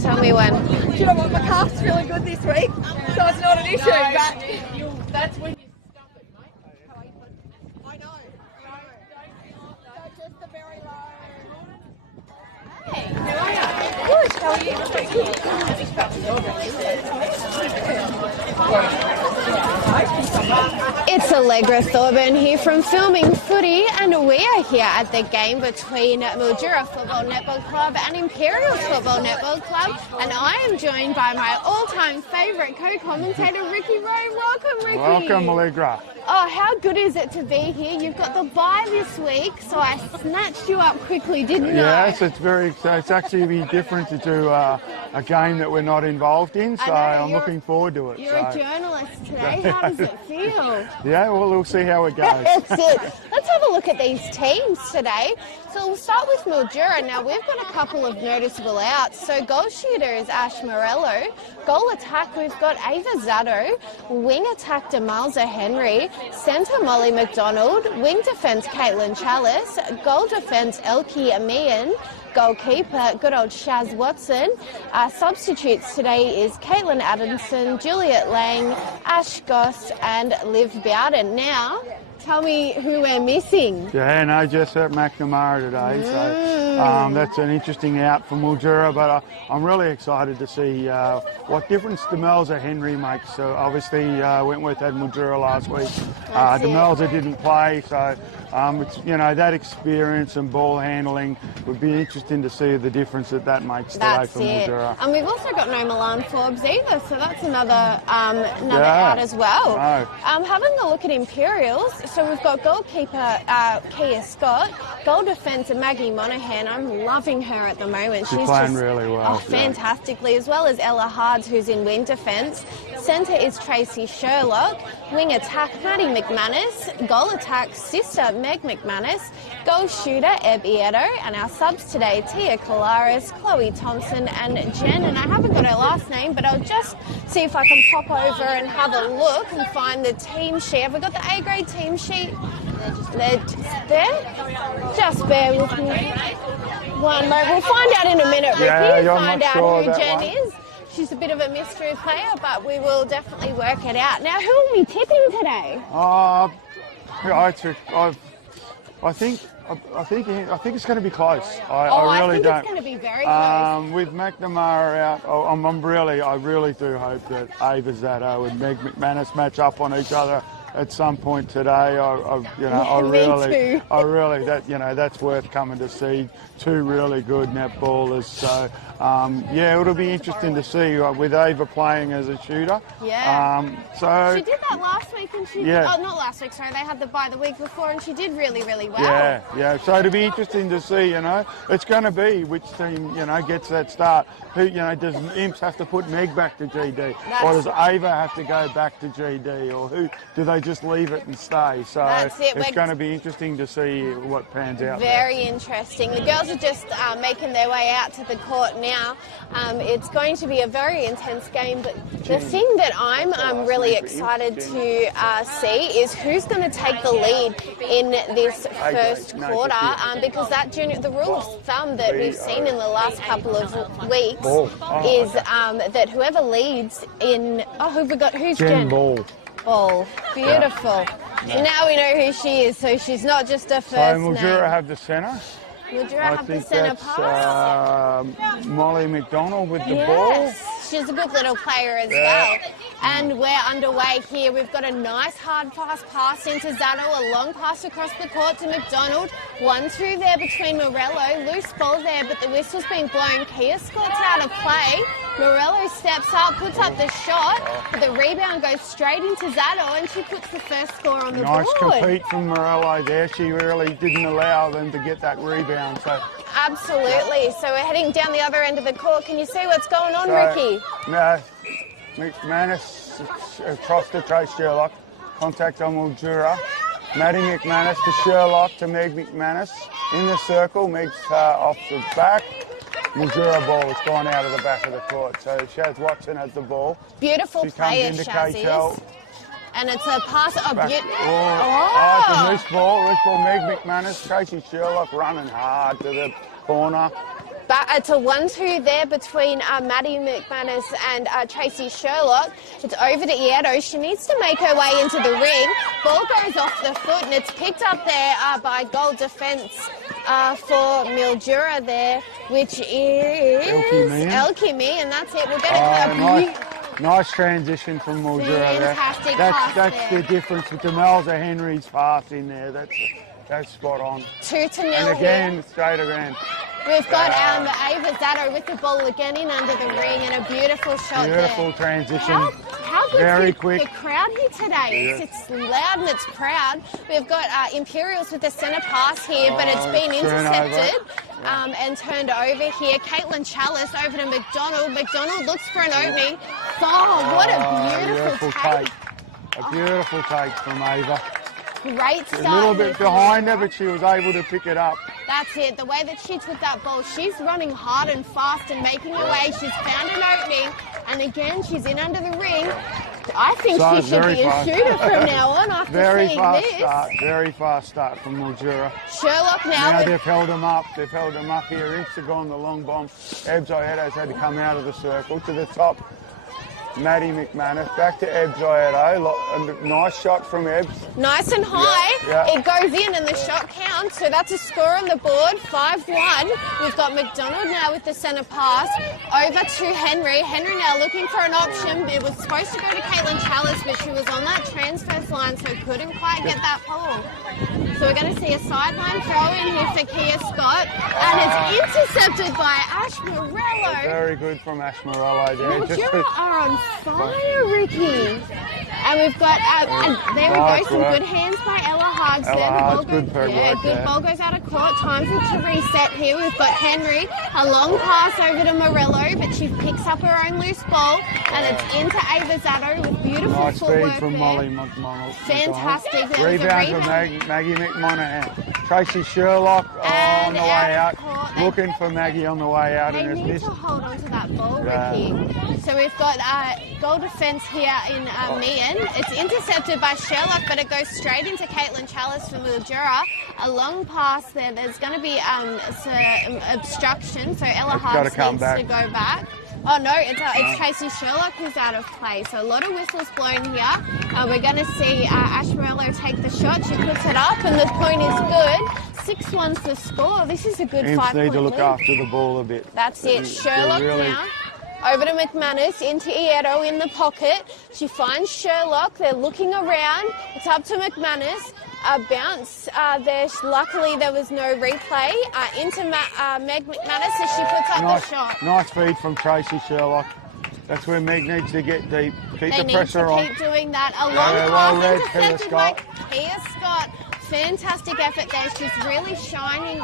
Tell me when. Do you know what? My calf's really good this week, so it's not an issue. But That's when you stuff it, mate. I know. Just the very low. Hey, how are you? Good, how are you? It's Allegra Thorburn here from Filming Footy, and we are here at the game between Mildura Football Netball Club and Imperials Football Netball Club, and I am joined by my all-time favourite co-commentator, Ricky Rowe. Welcome, Ricky. Welcome, Mildura. Oh, how good is it to be here? You've got the bye this week, so I snatched you up quickly, didn't I? Yes, it's actually different to do a game that we're not involved in, so I'm looking forward to it. You're a journalist today. How does it feel? Yeah, well, we'll see how it goes. That's it. Let's have a look at these teams today. So we'll start with Mildura. Now, we've got a couple of noticeable outs. So goal shooter is Ash Morello. Goal attack, we've got Ava Zaddo. Wing attack, Demalza Henry. Centre, Molly McDonald. Wing defence, Caitlin Chalice. Goal defence, Elkie Amian. Goalkeeper, good old Shaz Watson. Substitutes today is Caitlin Adamson, Juliet Lang, Ash Goss and Liv Bowden. Now, tell me who we're missing. Yeah, no, just at McNamara today. So that's an interesting out for Mildura, but I'm really excited to see what difference Demelza Henry makes. So obviously Wentworth had Mildura last week. Demelza didn't play, so it's, that experience and ball handling would be interesting to see the difference that makes today for Mildura. And we've also got no Milan Forbes either, so that's another out as well. No. Having a look at Imperials, so we've got goalkeeper Kia Scott, goal defence Maggie Monaghan. I'm loving her at the moment. She's playing really well. Fantastically, as well as Ella Hards, who's in wing defence. Centre is Tracy Sherlock. Wing attack, Maddie McManus. Goal attack, sister Meg McManus. Goal shooter, Eb Ieto. And our subs today, Tia Colaris, Chloe Thompson and Jen. And I haven't got her last name, but I'll just see if I can pop over and have a look and find the team sheet. Have we got the A-grade team sheet? They're there? Just bear with me. One moment. We'll find out in a minute, Ricky. Find out who Jen is. She's a bit of a mystery player, but we will definitely work it out. Now, who are we tipping today? I think it's going to be close. I really think don't. It's going to be very close. With McNamara out, I really do hope that Ava Zaddo and Meg McManus match up on each other at some point today. That's worth coming to see. Two really good netballers. So it'll be interesting to see with Ava playing as a shooter. Yeah. So she did that last week, and not last week. Sorry, they had the bye the week before, and she did really, really well. Yeah. So it'll be interesting to see. It's going to be which team gets that start. Who does Imps have to put Meg back to GD, or does Ava have to go back to GD, or who do they just leave it and stay? So it's going to be interesting to see what pans out. Very interesting. The girls are just making their way out to the court now. It's going to be a very intense game, but the thing that I'm really excited to see is who's going to take the lead in this first quarter, because the rule of thumb that we've seen in the last couple of weeks is that whoever leads in... who's Jen? Ball. Beautiful. So now we know who she is, so she's not just a first name. So Mildura have the centre. Mildura have the centre pass. Molly McDonald with the ball. She's a good little player as well. And we're underway here. We've got a nice hard pass into Zaddo, a long pass across the court to McDonald. 1-2 there between Morello. Loose ball there, but the whistle's been blown. Kia Scott's out of play. Morello steps up, puts up the shot, but the rebound goes straight into Zaddo, and she puts the first score on the board. Nice compete from Morello there. She really didn't allow them to get that rebound. So absolutely. So we're heading down the other end of the court. Can you see what's going on, Ricky? McManus across to Trace Sherlock. Contact on Mildura. Maddie McManus to Sherlock to Meg McManus. In the circle, Meg's off the back. Mildura ball has gone out of the back of the court. So Shaz Watson has the ball. Beautiful player, Shaz is. And it's a pass. It's a loose ball. Meg McManus. Tracy Sherlock running hard to the corner. But it's a 1-2 there between Maddie McManus and Tracy Sherlock. It's over to Ieto. She needs to make her way into the ring. Ball goes off the foot and it's picked up there by goal defence for Mildura there, which is Elkie Me, and that's it. We'll get it. Nice transition from Mildura there. Fantastic pass That's there. the difference with Demelza Henry's pass in there. That's spot on. 2-0 And again, straight around. We've got Ava Zato with the ball again in under the ring and a beautiful shot Beautiful there. transition. How good Very is quick. the crowd here today? Yeah. It's loud and it's proud. We've got Imperials with the centre pass here, but it's been intercepted and turned over here. Caitlin Chalice over to McDonald. McDonald looks for an opening. Oh, what a beautiful take. A beautiful take from Ava. Great start. A little bit behind her, but she was able to pick it up. That's it. The way that she took that ball, she's running hard and fast and making her way. She's found an opening, and again, she's in under the ring. I think she should be a shooter from now on after seeing this. Very fast start from Mildura. Sherlock now they've held them up. They've held them up here. Instagon, the long bomb. Ebbs Iedo's had to come out of the circle to the top. Maddie McManus back to Ebbs Iedo. A nice shot from Ebbs. nice and high. Yeah. It goes in and the shot counts. So that's a score on the board, 5-1. We've got McDonald now with the centre pass over to Henry. Henry now looking for an option. It was supposed to go to Caitlin Chalice, but she was on that transverse line, so couldn't quite get that ball. So we're going to see a sideline throw in here for Kia Scott. And it's intercepted by Ash Morello. Very good from Ash Morello there. Mildura are on fire, Ricky. And we've got, and there we go, some good hands by Ella Hards there. Good ball goes out of court. Time for it to reset here. We've got Henry, a long pass over to Morello, but she picks up her own loose ball, and it's into Ava Zato with beautiful nice footwork feed from there. Molly McDonald. Fantastic. There was a Rebound from Maggie McMonaghan. Tracy Sherlock on the way out. Looking for Maggie on the way out. They and need to hold on to that ball, Ricky. So we've got goal defence here in Meehan. It's intercepted by Sherlock, but it goes straight into Caitlin Chalice for Mildura. A long pass there. There's going to be some obstruction, so Ella Hart needs to go back. Oh no, it's Tracy Sherlock who's out of play. So a lot of whistles blown here. We're going to see Ash Morello take the shot. She puts it up and the point is good. 6-1's the score. This is a good 5-point lead. Need to look after the ball a bit. That's it. Sherlock now. Over to McManus, into Ieto in the pocket. She finds Sherlock. They're looking around. It's up to McManus. A bounce there. Luckily, there was no replay. Into Meg McManus as she puts up the shot. Nice feed from Tracy Sherlock. That's where Meg needs to get deep. Keep the pressure on. They need to keep doing that. A long pass intercepted by Kia Scott. Fantastic effort there. She's really shining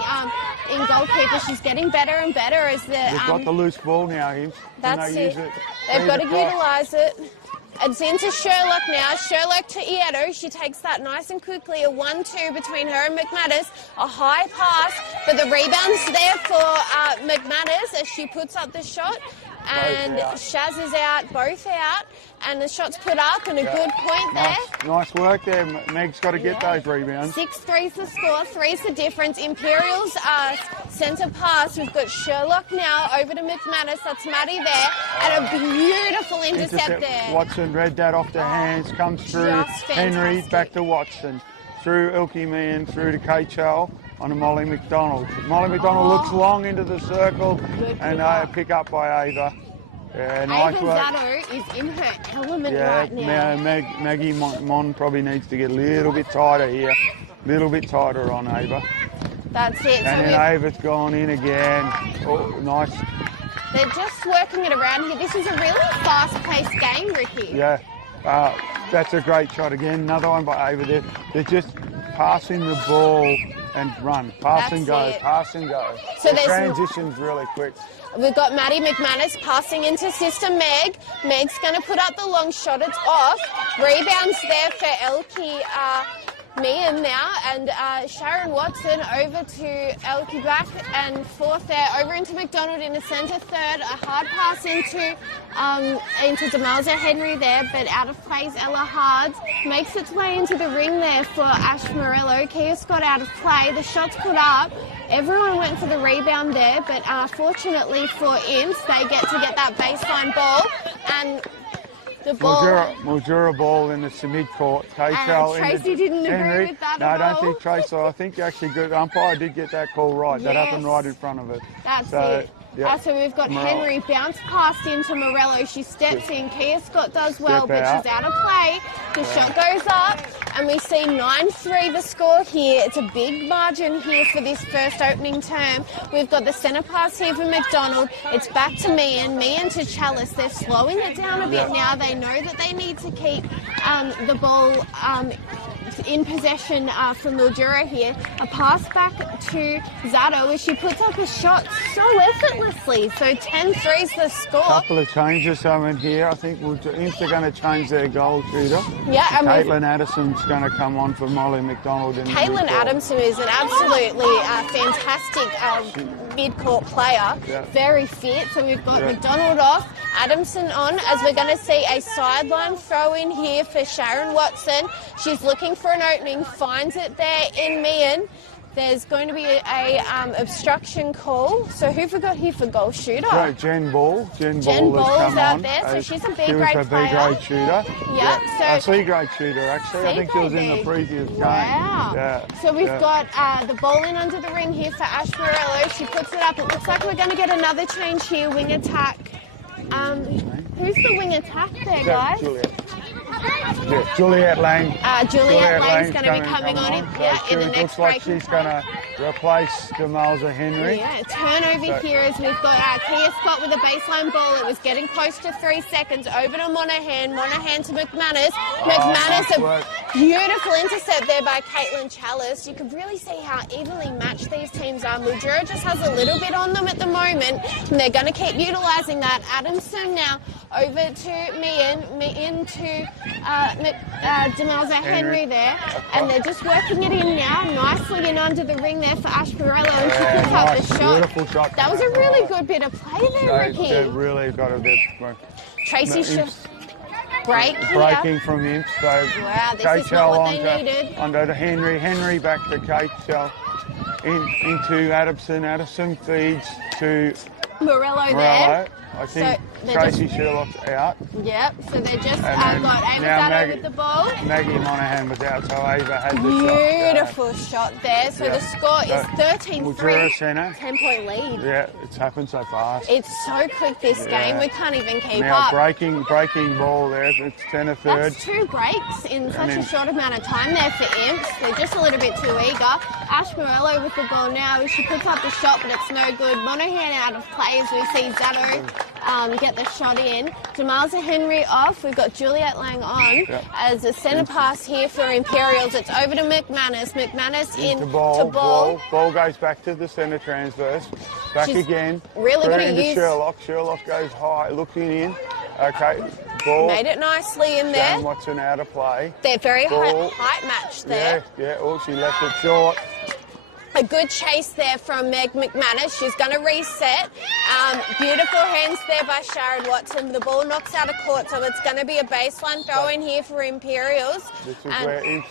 in goalkeeper. She's getting better and better as the... They've got the loose ball now, Hims. That's it. They've got to utilise it. It's into Sherlock now. Sherlock to Ieto. She takes that nice and quickly. A 1-2 between her and McManus. A high pass, but the rebound's there for McManus as she puts up the shot. And Shaz is out, both out, and the shot's put up and a good point there. Nice work there. Meg's got to get those rebounds. 6-3's the score, 3's the difference. Imperials centre pass. We've got Sherlock now over to McManus. That's Maddie there, and a beautiful intercept there. Watson read that off the hands, comes through Henry, back to Watson, through Ilky Meehan, through to KHL. On to Molly McDonald. Molly McDonald looks long into the circle and pick up by Ava. Yeah, nice Ava work. Zato is in her element right now. Maggie Mon probably needs to get a little bit tighter here. A little bit tighter on Ava. That's it. And then Ava's gone in again. Oh, nice. They're just working it around here. This is a really fast-paced game, Ricky. Yeah. That's a great shot again. Another one by Ava there. They're just passing the ball and run. Pass and go. So the transition's really quick. We've got Maddie McManus passing into sister Meg. Meg's going to put up the long shot. It's off. Rebounds there for Elkie Meehan now. And Sharon Watson over to Elkie back and forth there. Over into McDonald in the centre third. A hard pass into Demelza Henry there, but out of place. Ella Hards makes its way into the ring there for Ash Morello. Kia Scott out of play. The shot's put up. Everyone went for the rebound there, but fortunately for Imps, they get that baseline ball, and the ball... Mildura ball in the mid-court. Tracy didn't agree with that No, at I all. don't think Tracy... I think actually good umpire did get that call right. That happened right in front of it. That's it. Yep. So we've got Henry bounce past into Morello. She steps in. Kia Scott does well, but she's out of play. The shot goes up, and we see 9-3 the score here. It's a big margin here for this first opening term. We've got the centre pass here for McDonald. It's back to Meehan to Chalice. They're slowing it down a bit now. They know that they need to keep the ball in possession for Mildura here. A pass back to Zato as she puts up a shot so effortlessly. So 10-3 is the score. Couple of changes in here. I think Imps are going to change their goal shooter. Yeah, Caitlin Addison's going to come on for Molly McDonald. Caitlin Addison is an absolutely fantastic mid-court player. Yeah. Very fit. So we've got McDonald off, Adamson on, as we're going to see a sideline throw in here for Sharon Watson. She's looking for an opening, finds it there in Meehan. There's going to be a obstruction call. So who forgot here for goal shooter? Right, Jen Ball. Jen Ball Ball is out there, so she's a B-grade player. She was a B-grade shooter. Yeah, so C-grade shooter, actually. I think she was in the previous game. Wow. Yeah. So we've got the ball in under the ring here for Ash Morello. She puts it up. It looks like we're going to get another change here, wing attack. Who's the wing attack there, guys? Juliet Lang. Juliet Lang's going to be coming on in the next looks like she's going to replace Demalza Henry. Yeah, turnover here as we've got Kia Scott with a baseline ball. It was getting close to 3 seconds. Over to Monahan. Monahan to McManus. McManus, a beautiful intercept there by Caitlin Chalice. You can really see how evenly matched these teams are. Mildura just has a little bit on them at the moment, and they're going to keep utilising that. Adamson now over to Meehan to Demalza Henry there, and they're just working it in now, nicely in under the ring there for Ash Morello, and she puts up the shot. Beautiful shot. That was a really good bit of play there, Ricky. They really got a bit. Tracy breaking from Imps. So wow, this is not what they needed. Onto to Henry. Henry back to Kate Shell. Into Addison. Addison feeds to Morello there. I think Tracy Sherlock's out. Yep, so they just got Ava Zato with the ball. Maggie Monahan was out, so Ava had the Beautiful shot there. So the score is 13-3, 10-point lead. Yeah, it's happened so fast. It's so quick this game, we can't even keep now, up. breaking ball there, it's 10 a third. That's 2 breaks in such a short amount of time there for Imps. They're just a little bit too eager. Ash Morello with the ball now. She puts up the shot, but it's no good. Monahan out of play as we see Zato get the shot in. Demalza Henry off. We've got Juliet Lang on as a centre pass here for Imperials. It's over to McManus. McManus into ball. Ball goes back to the centre transverse. She's again. Really good to use. Sherlock. Sherlock goes high, looking in. Okay, ball. Made it nicely in there. Shane Watson out of play. They're very height matched there. Yeah. Oh, she left it short. A good chase there from Meg McManus. She's going to reset. Beautiful hands there by Sharon Watson. The ball knocks out of court, so it's going to be a baseline throw in here for Imperials. This is where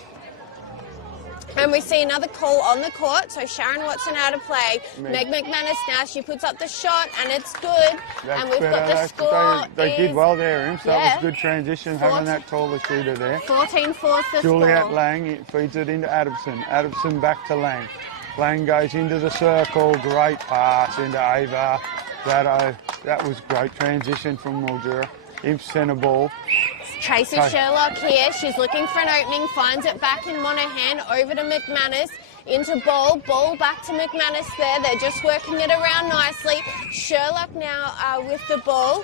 and we see another call on the court, so Sharon Watson out of play. Meg McManus now, she puts up the shot, and it's good. And we've got the score. They did well there, Imps. That was good transition, having that taller shooter there. 14-4 the Juliet score. Lang feeds it into Adamson. Adamson back to Lang. Lang goes into the circle. Great pass into Ava. That was great transition from Mildura. Imps centre ball. Tracy Sherlock here. She's looking for an opening. Finds it back in Monahan. Over to McManus. Into ball. Ball back to McManus there. They're just working it around nicely. Sherlock now with the ball.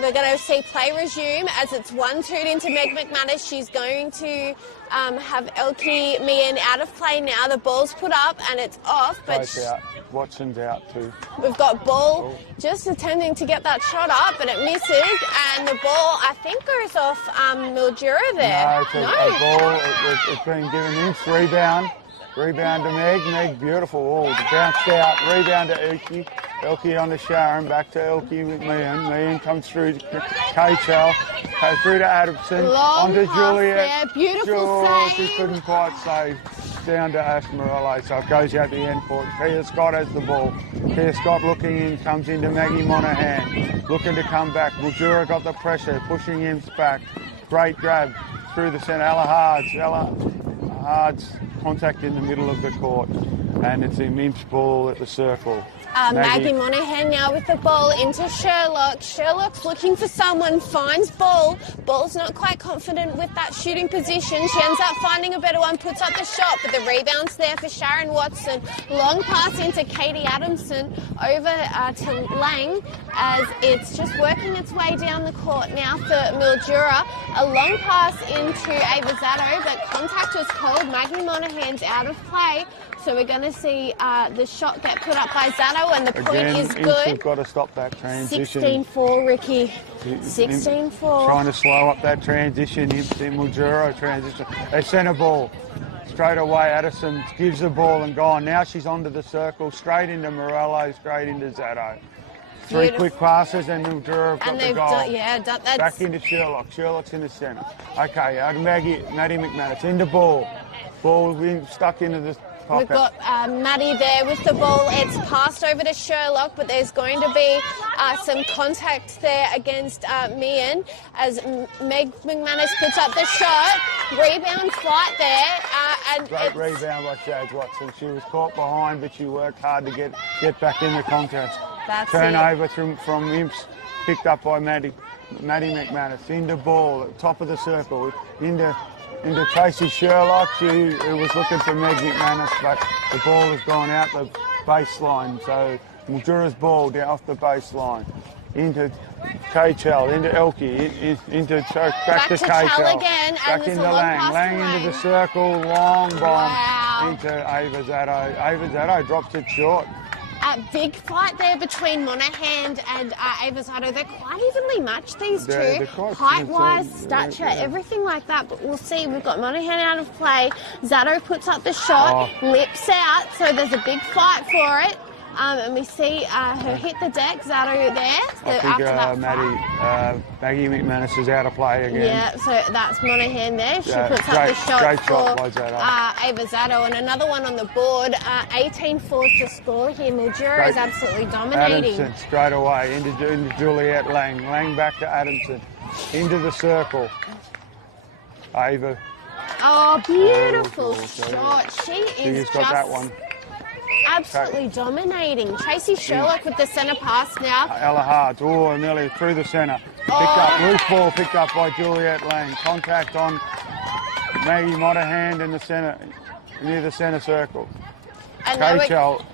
We're going to see play resume as it's 1-2 into Meg McManus. She's going to have Elkie Meehan out of play now. The ball's put up and it's off. But out. Watson's out too. We've got Ball just attempting to get that shot up, but it misses. And the ball, I think, goes off Mildura there. No, it's a ball. It's been given in. Rebound. Rebound to Meg. Meg, beautiful. Oh, bounced out. Rebound to Elkie. Elkie on to Sharon. Back to Elkie with Meehan. Meehan comes through to KHL. Goes through to Adamson. Long on to pass Juliet. there. Beautiful save. She couldn't quite save. down to Ash Morello, so it goes out the end for Kia Scott has the ball. Kia Scott looking in, comes into Maggie Monaghan, looking to come back. Mildura got the pressure, pushing Imps back. Great grab through the centre. Ella Hard's contact in the middle of the court, and it's an Imps ball at the circle. Maggie Monaghan now with the ball into Sherlock. Sherlock's looking for someone, finds ball. Ball's not quite confident with that shooting position. She ends up finding a better one, puts up the shot, but the rebound's there for Sharon Watson. Long pass into Katie Adamson over to Lang as it's just working its way down the court now for Mildura. A long pass into Ava Zato, but contact was called. Maggie Monaghan's out of play. So we're going to see the shot get put up by Zato, and the point is good. We've got to stop that transition. 16-4, Ricky. 16-4. Trying to slow up that transition. Mildura transition. They sent a ball. Straight away, Addison gives the ball and gone. Now she's onto the circle, straight into Morello, straight into Zato. Three quick passes and Mildura got the goal. Back into Sherlock. Sherlock's in the centre. Okay, Maddie McManus into ball. Ball stuck into the pocket. We've got Maddie there with the ball. It's passed over to Sherlock, but there's going to be some contact there against Meehan as Meg McManus puts up the shot. Rebound flight there. Great rebound by Jade Watson. She was caught behind, but she worked hard to get back in the contest. Turnover from Imps, picked up by Maddie McManus. Into ball at the top of the circle. Into Tracy Sherlock, who was looking for Meg McManus, but the ball has gone out the baseline. So Mildura's ball down off the baseline. Into KHL, into Elke, back to KHL. Again, back into Lang. Lang into the circle, long bomb into Ava Zato. Ava Zato drops it short. Big fight there between Monaghan and Ava Zato. They're quite evenly matched, these two. Height-wise, stature, everything like that. But we'll see. We've got Monaghan out of play. Zato puts up the shot, lips out, so there's a big fight for it. And we see her hit the deck, Zato there. I think Maggie McManus is out of play again. Yeah, so that's Monaghan there. She puts up the shot for Ava Zato. And another one on the board. 18-4 to score here. Mildura is absolutely dominating. Adamson straight away into Juliette Lang. Lang back to Adamson. Into the circle. Ava. Oh, beautiful shot. She's got that one. Absolutely dominating. Tracy Sherlock with the centre pass now. Ella Hart, nearly through the centre. Picked up, loose ball picked up by Juliette Lang. Contact on Maggie Monaghan in the centre, near the centre circle. KHL.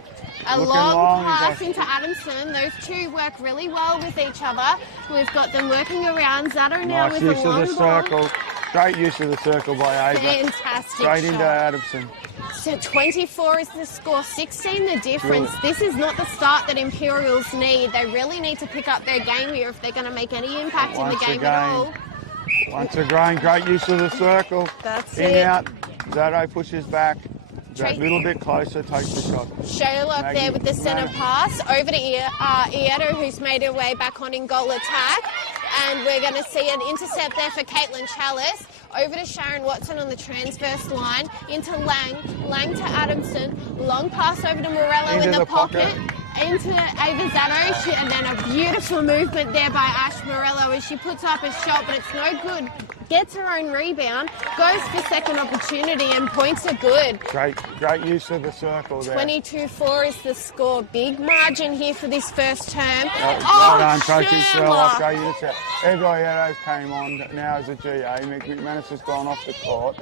A long pass into Adamson. Those two work really well with each other. We've got them working around. Zato now with a long ball. Great use of the circle by Ava. Fantastic Straight into Adamson. So 24 is the score, 16 the difference. This is not the start that Imperials need. They really need to pick up their game here if they're going to make any impact in the game at all. Once again, great use of the circle. That's in out. Zato pushes back. A little bit closer, takes the shot. Sherlock there with the centre pass over to Ieto, who's made her way back on in goal attack. And we're going to see an intercept there for Caitlin Chalice. Over to Sharon Watson on the transverse line. Into Lang. Lang to Adamson. Long pass over to Morello in the pocket. Into Ava Zato. And then a beautiful movement there by Ash Morello as she puts up a shot, but it's no good. Gets her own rebound, goes for second opportunity, and points are good. Great use of the circle there. 22-4 is the score. Big margin here for this first term. Well done, Tracy Sherlock. Great intercept. Everybody came on now as a GA. McManus has gone off the court.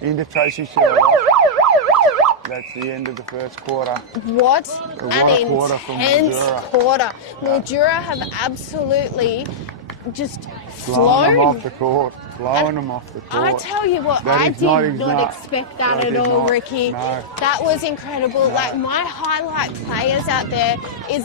Into Tracy Sherlock. That's the end of the first quarter. What an quarter from intense Mildura. quarter. Mildura have absolutely just blowing them off the court. I tell you what, I did not expect that at all, Ricky. No. That was incredible. Like, my highlight players out there is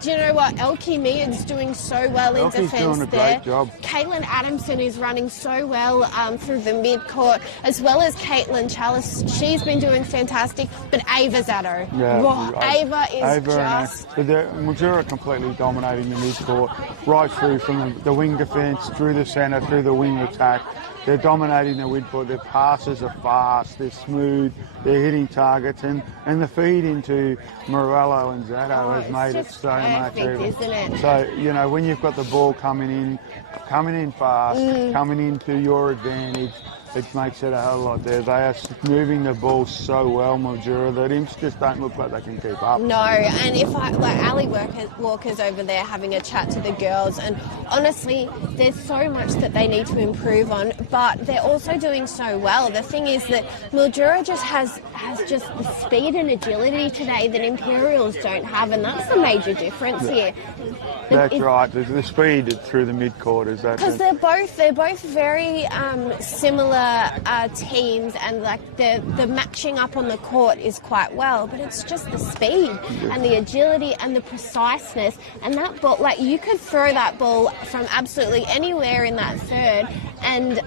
do you know what? Elkie Mead's doing so well in Elkie's defence doing a there. great job. Caitlin Adamson is running so well through the mid-court, as well as Caitlin Chalice. She's been doing fantastic. But Ava Zatto. Yeah, Whoa, Ava is just... So Mildura completely dominating the mid-court, right through from the wing defence, through the centre, through the wing attack. They're dominating the mid-court. Their passes are fast, they're smooth, they're hitting targets, and the feed into Morello and Zatto has made it so much even. Isn't it? So, you know, when you've got the ball coming in fast, coming into your advantage, it makes it a hell of a lot there. They are moving the ball so well, Mildura, that Imps just don't look like they can keep up. No, and if Ali Walker's over there having a chat to the girls, and honestly, there's so much that they need to improve on, but they're also doing so well. The thing is that Mildura just has just the speed and agility today that Imperials don't have, and that's the major difference here. That's right. The speed through the mid-court is that. Because they're both very similar teams, and like the matching up on the court is quite well, but it's just the speed and the agility and the preciseness, and that ball, like you could throw that ball from absolutely anywhere in that third, and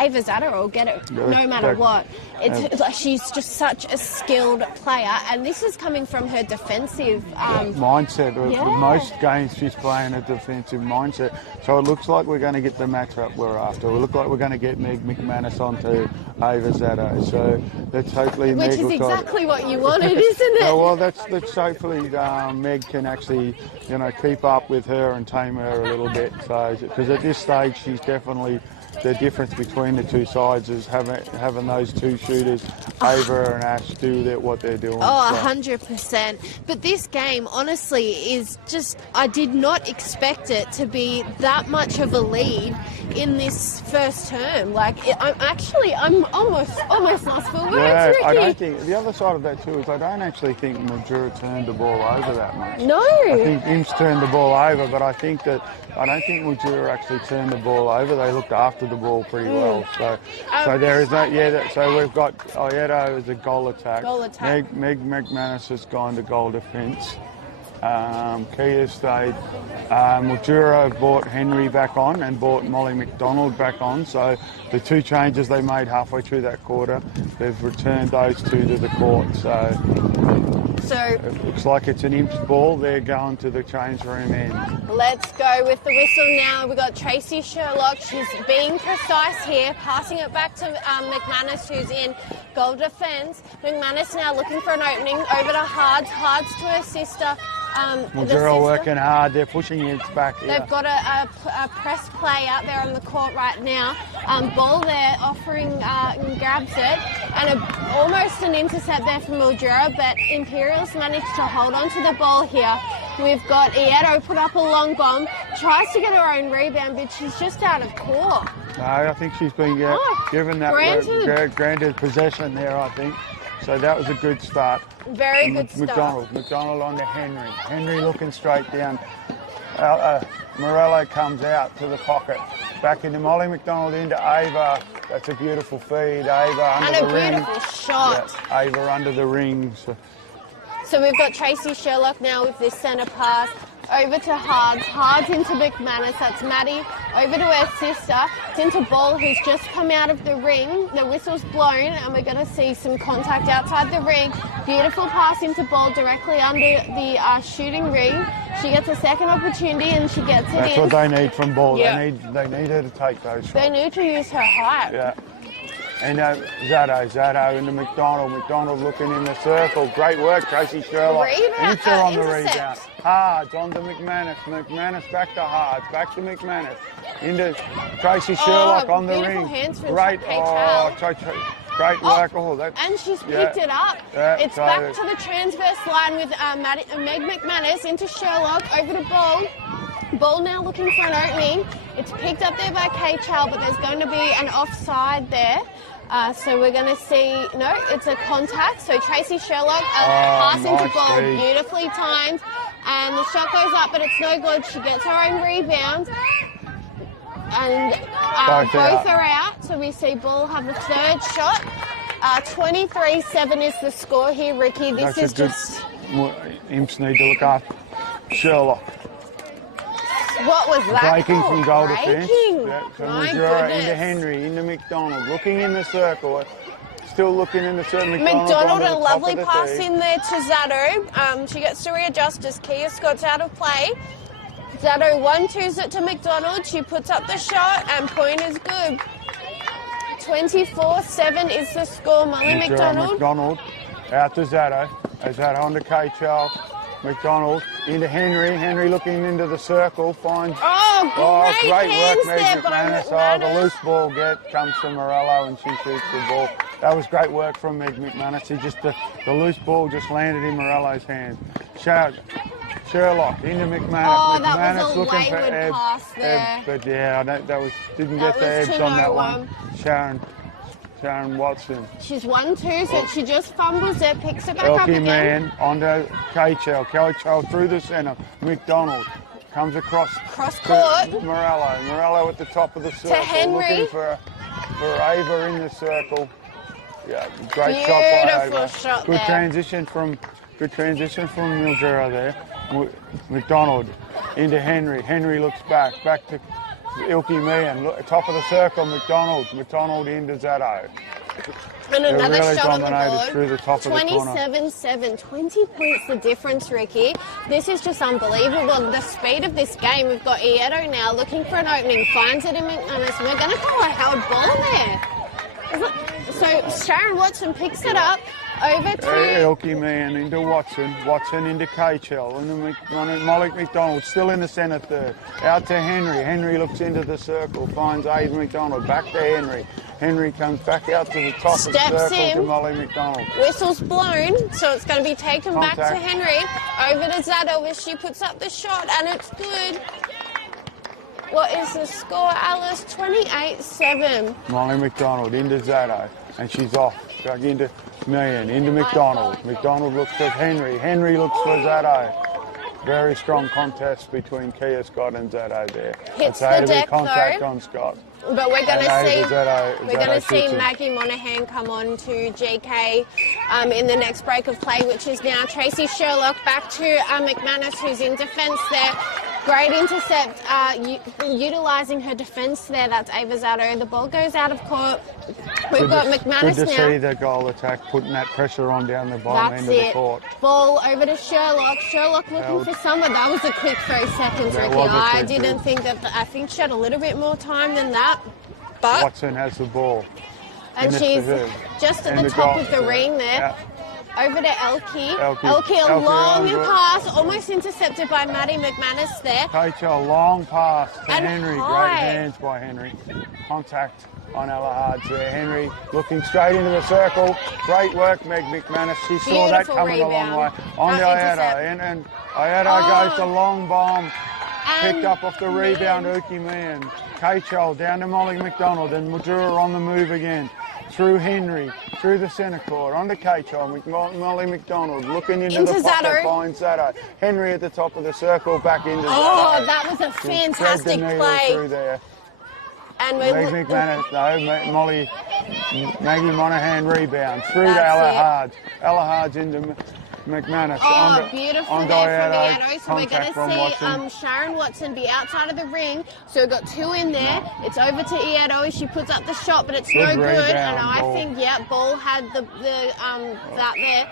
Ava Zatto will get it no matter what. It's like she's just such a skilled player, and this is coming from her defensive mindset. Most games she's playing a defensive mindset, so it looks like we're going to get the matchup we're after. We look like we're going to get Meg McManus onto Ava Zatto, so let's hopefully which Meg is exactly what you wanted, isn't it? Well, that's hopefully Meg can actually, you know, keep up with her and tame her a little bit. So because at this stage she's definitely the difference between the two sides is having those two shooters, Ava and Ash, do what they're doing. Oh, 100%. But this game, honestly, is just, I did not expect it to be that much of a lead in this first term. Like, I'm almost lost for words, Ricky. I don't think, the other side of that too is I don't actually think Mildura turned the ball over that much. No. I think Imps turned the ball over, but I don't think Mildura actually turned the ball over. They looked after the ball pretty well. So there is no, so we've got Oyedo as a goal attack. Meg McManus has gone to goal defence. Kia stayed. Mildura brought Henry back on and brought Molly McDonald back on. So the two changes they made halfway through that quarter, they've returned those two to the court. So it looks like it's an Imps ball. They're going to the change room end. Let's go with the whistle now. We've got Tracy Sherlock. She's being precise here, passing it back to McManus, who's in goal defence. McManus now looking for an opening over to Hards. Hards to her sister. Mildura working hard. They're pushing it back here. They've got a press play out there on the court right now. Ball there offering, grabs it, and almost an intercept there from Mildura, but Imperials managed to hold on to the ball here. We've got Ieto put up a long bomb, tries to get her own rebound, but she's just out of court. No, I think she's been given that granted possession there, I think. So that was a good start. Very good start. McDonald on to Henry. Henry looking straight down. Morello comes out to the pocket. Back into Molly McDonald into Ava. That's a beautiful feed. Ava under the ring. And a beautiful shot. Yeah, Ava under the ring. So we've got Tracy Sherlock now with this centre pass. Over to Hards. Hards into McManus. That's Maddie. Over to her sister. It's into Ball, who's just come out of the ring. The whistle's blown, and we're going to see some contact outside the ring. Beautiful pass into Ball directly under the shooting ring. She gets a second opportunity, and she gets it in. That's what they need from Ball. Yeah. They need her to take those shots. They need to use her height. Yeah. And Zatto into McDonald. McDonald looking in the circle. Great work, Tracy Sherlock. Rebound, on the intercept. rebound. Hards on to McManus. McManus back to Hards. Back to McManus. Into Tracy Sherlock on the ring. Hands from Great. Great work. And she's picked it up. It's back to the transverse line with Meg McManus into Sherlock. Over to Ball. Ball now looking for an opening. It's picked up there by Kay Chow, but there's going to be an offside there. So we're going to see, no, it's a contact. So Tracy Sherlock passing to Ball, beautifully timed. And the shot goes up, but it's no good. She gets her own rebound. And both are out. So we see Ball have the third shot. 23-7 is the score here, Ricky. This is just... Imps need to look after. Sherlock. What was that? Breaking from goal defence. Breaking. Yeah, so My Mildura goodness. into Henry, into McDonald, looking in the circle. Still looking in the circle. McDonald McDonald, gone to a the top lovely of the pass tee. in there to Zato. She gets to readjust as Kia Scott's out of play. Zato 1-2s it to McDonald. She puts up the shot and point is good. 24-7 is the score. Molly McDonald. McDonald out to Zato. Zato on to KHL. McDonald into Henry. Henry looking into the circle. Finds. Oh, great hands work, there Meg by McManus. McManus. The loose ball comes to Morello and she shoots the ball. That was great work from Meg McManus. The loose ball just landed in Morello's hand. Sherlock into McManus. Oh, that McManus was a looking for wayward Ebb. pass there. But yeah, didn't That get the was Ebbs to on that no one. Sharon Watson. She's 1-2, so she just fumbles it, picks it back up Elkie again. Man onto KHL. KHL through the centre. McDonald comes across Cross to court. Morello at the top of the circle. Henry. Looking for Ava in the circle. Yeah, great shot by Beautiful Ava. shot Good there. transition from Mildura there. McDonald into Henry. Henry looks back to Ilky Man. Top of the circle, McDonald into Zato. And another really shot on the dominated board. through the top of the corner. 27-7, 20 points the difference, Ricky. This is just unbelievable. The speed of this game. We've got Ieto now looking for an opening, finds it in McManus. We're going to call a held ball there. So Sharon Watson picks it up over to... Elkie Man into Watson. Watson into KHL. And Molly McDonald still in the centre third. Out to Henry. Henry looks into the circle. Finds Ava McDonald. Back to Henry. Henry comes back out to the top of the circle to Molly McDonald. Whistle's blown, so it's going to be taken back to Contact. Henry. Over to Zato as she puts up the shot, and it's good. What is the score, Alice? 28-7. Molly McDonald into Zato. And she's off. Back into Million. Into McDonald. McDonald looks for Henry. Henry looks for Zato. Very strong contest between Kia Scott and Zato there. Hits I'd say the to be deck, contact though. on Scott. But we're going Zato to see shoots it. Maggie Monaghan come on to GK in the next break of play, which is now Tracy Sherlock back to McManus, who's in defence there. Great intercept, utilising her defence there. That's Ava Zato. The ball goes out of court. We've got McManus Good to now. see the goal attack putting that pressure on down the bottom That's end of the it. court. Ball over to Sherlock. Sherlock looking Held. for someone. That was a quick 3 seconds, That Ricky. was a I quick didn't bit. think that. I think she had a little bit more time than that. But Watson has the ball. and it's she's to her. just at And the the top goal, of the yeah. ring there. Yeah. Over to Elkie. Elkie. A long Elkie, pass, almost intercepted by Maddie McManus there. KHL long pass to And Henry. high. Great hands by Henry. Contact on Ella there. Henry looking straight into the circle. Great work, Meg McManus. She saw that Beautiful coming a long way. rebound. On to Intercept. Ieto. And Ieto goes the long bomb. And Picked up off the rebound, Uki Man. KHL down to Molly McDonald and Mildura on the move again. Through Henry, through the centre court, onto KHL, Molly McDonald looking into the pocket, Zato. finds Zato. Henry at the top of the circle, back into Oh, Zato. that was a Thread fantastic the needle play. through there. And Meg McManus, Maggie Monaghan rebound through to That's Ella it. Hards. Ella Hards into McManus. Oh, beautiful onto there from Ieto. Ieto. So we're going Contact from to Watson. see Sharon Watson be outside of the ring. So we've got 2 in there. It's over to Ieto as she puts up the shot, but it's no Good good. rebound, And I Ball. think, Ball had that there.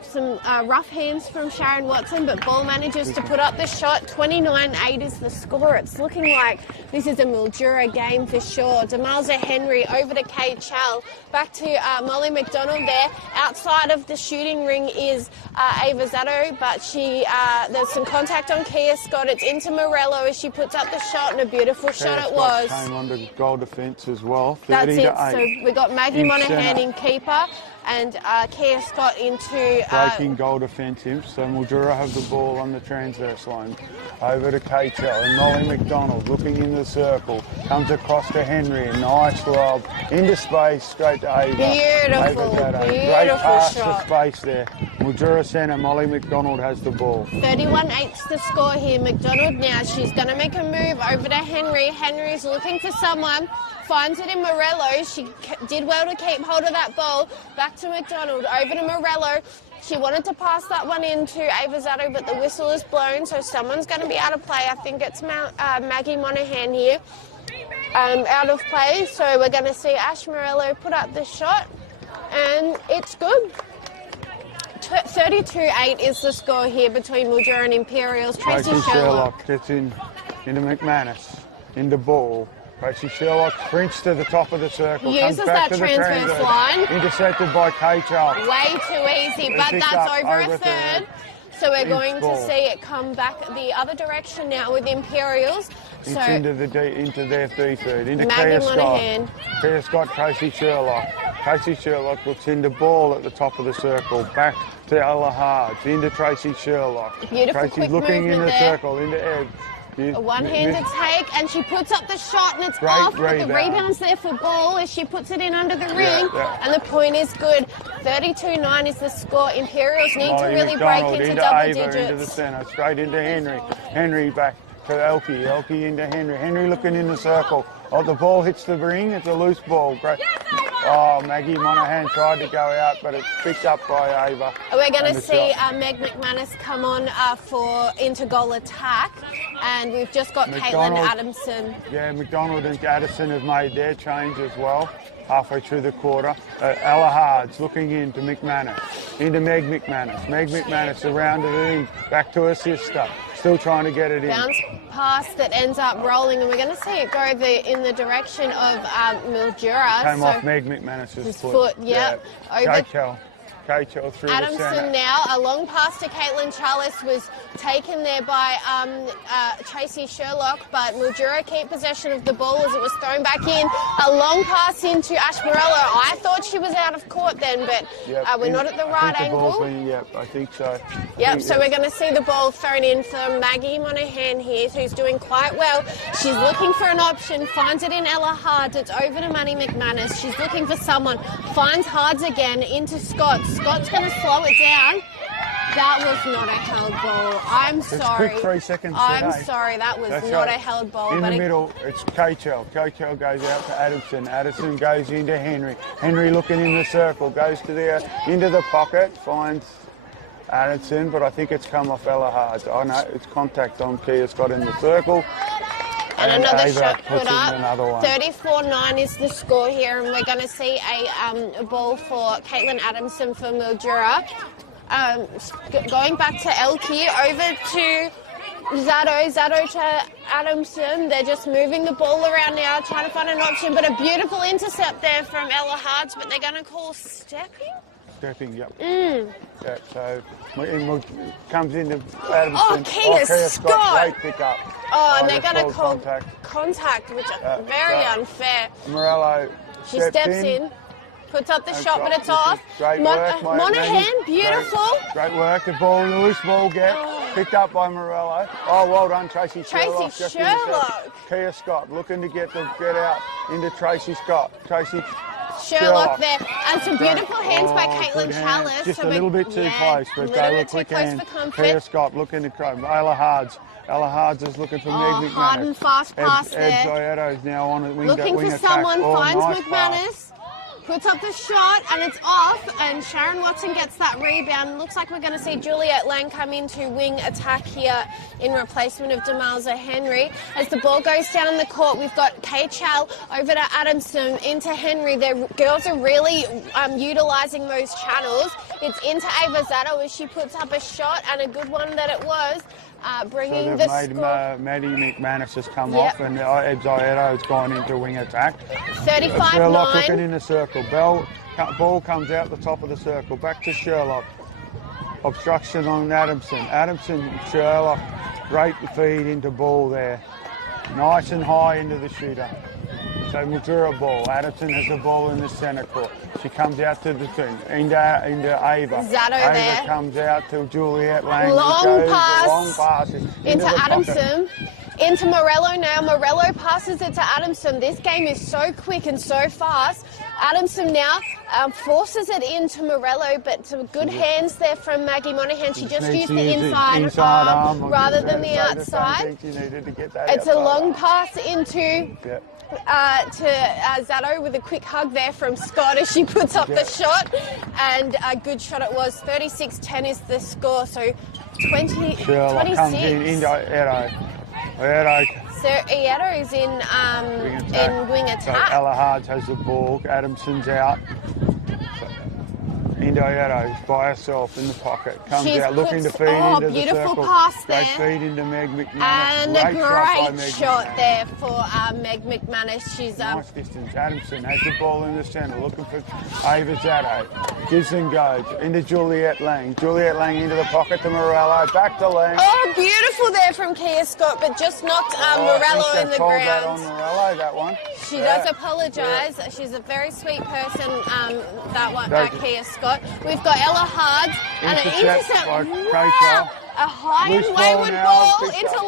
Some rough hands from Sharon Watson, but Ball manages to put up the shot. 29-8 is the score. It's looking like this is a Mildura game for sure. Demalza Henry over to KHL. Back to Molly McDonald there. Outside of the shooting ring is Ava Zato, but there's some contact on Kia Scott. It's into Morello as she puts up the shot, and a beautiful shot it was. Came under goal defence as well. That's 30 it. to 8. So we got Maggie In Monaghan centre. in keeper, and Kia Scott into Breaking goal defence imps. So Mildura have the ball on the transverse line. Over to KHL and Molly McDonald looking in the circle. Comes across to Henry. A nice lob into space straight to Ava. Beautiful, Ava Zato. Great beautiful pass shot. to space there. Mildura centre. Molly McDonald has the ball. 31-8's the score here. McDonald now, she's going to make a move over to Henry. Henry's looking for someone, finds it in Morello. She did well to keep hold of that ball. Back to McDonald, over to Morello. She wanted to pass that one into Ava Zato, but the whistle is blown, so someone's going to be out of play. I think it's Maggie Monaghan here, out of play. So we're going to see Ash Morello put up the shot, and it's good. 32-8 is the score here between Mildura and Imperials. Tracy Sherlock gets into McManus, into ball. Tracy Sherlock sprints to the top of the circle. Uses comes back that to the transverse line. Intercepted by K-Charles. Way too easy, but that's over a third. So we're going to see it come back the other direction now with Imperials. It's so into their D-third, into Maggie Kia Monaghan. Scott. Kia Scott, Tracy Sherlock. Tracy Sherlock looks into ball at the top of the circle. Back to Ella Hards, into Tracy Sherlock. Beautiful Tracy quick looking in movement the there. circle, into Ed. A one-handed take, and she puts up the shot, and it's Great off. But the rebound. rebound's there for ball as she puts it in under the ring, yeah. and the point is good. 32-9 is the score. Imperials need Molly to really McDonald break into into double Ava, digits. into the centre, straight into Henry. Henry back to Elkie. Elkie into Henry. Henry looking in the circle. Oh, the ball hits the ring. It's a loose ball. Great. Oh, Maggie Monaghan tried to go out, but it's picked up by Ava. We're going to see Meg McManus come on for into-goal attack, and we've just got Caitlin Adamson. Yeah, McDonald and Addison have made their change as well, halfway through the quarter. Ella Hards looking into McManus, into Meg McManus. Meg McManus around to the ring, back to her sister, still trying to get it in. Bounce pass that ends up rolling, and we're going to see it go in the direction of Mildura. Came off Meg McManus's foot. Yep. Over K-Chell through Adamson the centre. now, a long pass to Caitlin Charles was taken there by Tracy Sherlock, but Mildura keep possession of the ball as it was thrown back in. A long pass into Ash Morello. I thought she was out of court then, but we're not at the right angle. I think so. Yep, so we're going to see the ball thrown in for Maggie Monaghan here, who's doing quite well. She's looking for an option, finds it in Ella Hards. It's over to Manny McManus. She's looking for someone, finds Hards again into Scott. Scott's going to slow it down. That was not a held ball. I'm sorry. Quick 3 seconds. I'm sorry, that was not a held ball. In the middle, it's K-Chell. K-Chell goes out to Addison. Addison goes into Henry. Henry looking in the circle, goes to into the pocket, finds Addison, but I think it's come off Ella Hards. Oh no, it's contact on Kia Scott in the circle. And another Ava shot puts put up. in another one. 34-9 is the score here, and we're going to see a ball for Caitlin Adamson for Mildura. Going back to Elkie, over to Zato to Adamson. They're just moving the ball around now, trying to find an option, but a beautiful intercept there from Ella Hards, but they're going to call stepping? Stepping, yep. Yeah, so comes into Adamson. Oh, Kia Scott. Great pick up. Oh, and they're going to call contact, which is very unfair. Morello She steps in, puts up the shot, but it's off. Great work, Monaghan, beautiful. Great work. The ball, the loose ball picked up by Morello. Oh, well done, Tracy Sherlock. Kia Scott looking to get out into Tracy Scott. Tracy Sherlock there, and some beautiful hands by Caitlin Chalice. Just a little bit too close, but they were quick hands. Kia Scott looking to Ella Hards. Ella Hards is looking for Meg McManus. Hard and fast pass there. Ed Zioto is now on a wing looking for someone, finds McManus. Puts up the shot, and it's off, and Sharon Watson gets that rebound. Looks like we're going to see Juliet Lang come into wing attack here in replacement of Demalza Henry. As the ball goes down the court, we've got Kay Chal over to Adamson, into Henry. The girls are really utilising those channels. It's into Ava Zato as she puts up a shot, and a good one that it was. Bringing the score. Maddie McManus has come off, and Ed Zioto has gone into wing attack. 35-9. Sherlock looking in the circle. Ball comes out the top of the circle. Back to Sherlock. Obstruction on Adamson. Sherlock. Great feed into ball there. Nice and high into the shooter. So Mildura ball. Adamson has the ball in the centre court. She comes out to the thing, into Ava. Zato Ava there. Comes out to Juliet Lang. Long pass into Adamson. Into Morello now. Morello passes it to Adamson. This game is so quick and so fast. Adamson now forces it into Morello, but some good hands there from Maggie Monahan. She just used the inside arm rather than the outside. It's a long pass into Zato with a quick hug there from Scott as she puts up the shot, and a good shot it was. 36-10 is the score, so 26. Comes in So Ieto is in wing attack. So Ella Hards has the ball. Adamson's out. Ieto by herself in the pocket. Comes out looking to feed into the circle. Beautiful pass there. Great feed into Meg McManus. And a great shot there for Meg McManus. She's nice distance. Adamson has the ball in the centre, looking for Ava Zato. Gives and goes into Juliette Lang. Juliette Lang into the pocket to Morello. Back to Lang. Oh, beautiful there from Kia Scott, but just knocked Morello in the ground. That on Morello, that one. She does apologise. Yeah. She's a very sweet person, that one, Kia Scott. We've got Ella Hards and an intercept. Wow! A high and wayward ball into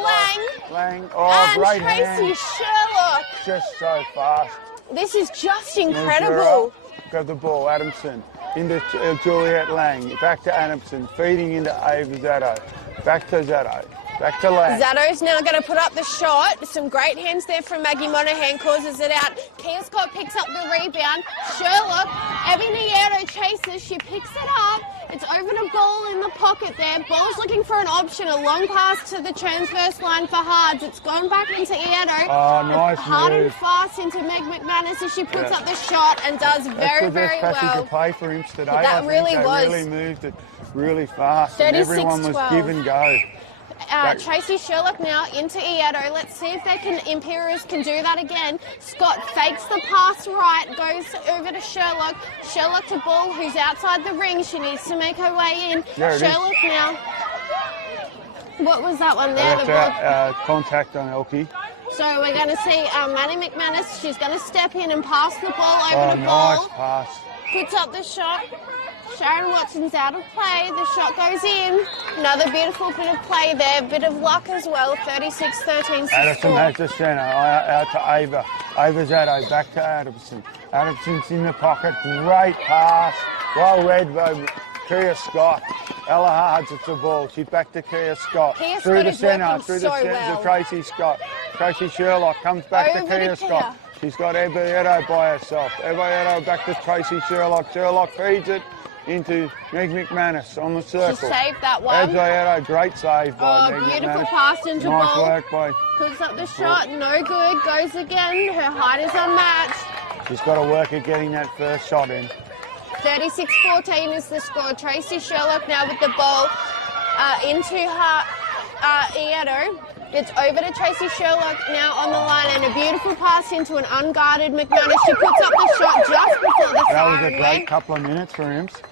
Lang. Oh, and great Tracy hand. Sherlock. Just so fast. This is just incredible. Got the ball, Adamson into Juliette Lang. Back to Adamson, feeding into Ava Zato. Back to Zato. Back to Lang. Zato's now going to put up the shot. Some great hands there from Maggie Monahan, causes it out. Kia Scott picks up the rebound. Sherlock, Abby Nieto chases. She picks it up. It's over to Ball in the pocket there. Ball's looking for an option. A long pass to the transverse line for Hards. It's gone back into Ieto. Oh, nice Hard move. And fast into Meg McManus as she puts up the shot and does very, very well. That's the best passing to play for Imps today. That really was. They really moved it really fast. 36-12. And everyone was give and go. Tracy Sherlock now into Ieto. Let's see if Imperials can do that again. Scott fakes the pass right, goes over to Sherlock. Sherlock to Ball, who's outside the ring. She needs to make her way in. Sherlock now. What was that one there? Contact on Elkie. So we're going to see Maddie McManus. She's going to step in and pass the ball over to Ball. Nice pass. Puts up the shot. Sharon Watson's out of play. The shot goes in. Another beautiful bit of play there. Bit of luck as well. 36-13. Adamson has the centre. Out to Ava. Ava's Zato. Back to Adamson. Adamson's in the pocket. Great pass. Well read by Kia Scott. Ella Hards at the ball. She's back to Kia Scott. Through the centre. Through the centre to Tracy Scott. Tracy Sherlock comes back to Kia Scott. She's got Ebeieto by herself. Ebeieto back to Tracy Sherlock. Sherlock feeds it into Meg McManus on the circle. She saved that one. Ebeieto, great save by Meg McManus. Beautiful pass into Ball. Nice work by... Puts up the shot, no good, goes again. Her height is unmatched. She's got to work at getting that first shot in. 36-14 is the score. Tracy Sherlock now with the ball into her Ieto. It's over to Tracy Sherlock now on the line, and a beautiful pass into an unguarded McManus. She puts up the shot just before the That was a siren great went. couple of minutes for Imps.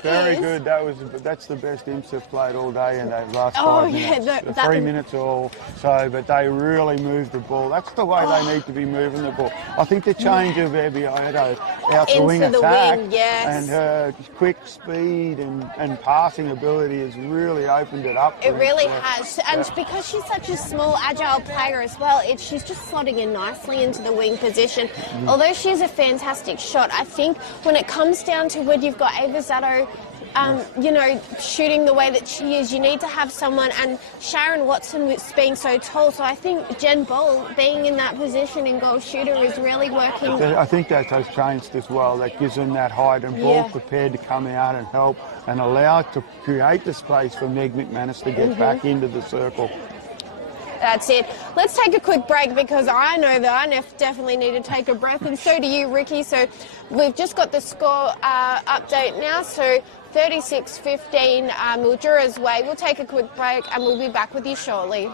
Very good. That's the best Imps have played all day in those last 5 minutes. 3 minutes or so, but they really moved the ball. That's the way they need to be moving the ball. I think the change of Ebeieto out to wing attack and her quick speed and passing ability has really opened it up. It really has, and because she's such a small, agile player as well, she's just slotting in nicely into the wing position. Although she's a fantastic shot, I think when it comes down to when you've got Ava Zato, shooting the way that she is, you need to have someone, and Sharon Watson being so tall, so I think Jen Ball being in that position in goal shooter is really working. I think that has changed as well. That gives them that height and Ball prepared to come out and help and allow it to create the space for Meg McManus to get back into the circle. That's it. Let's take a quick break because I know that I definitely need to take a breath, and so do you, Ricky. So we've just got the score update now. So 36-15 Mildura's way. We'll take a quick break and we'll be back with you shortly.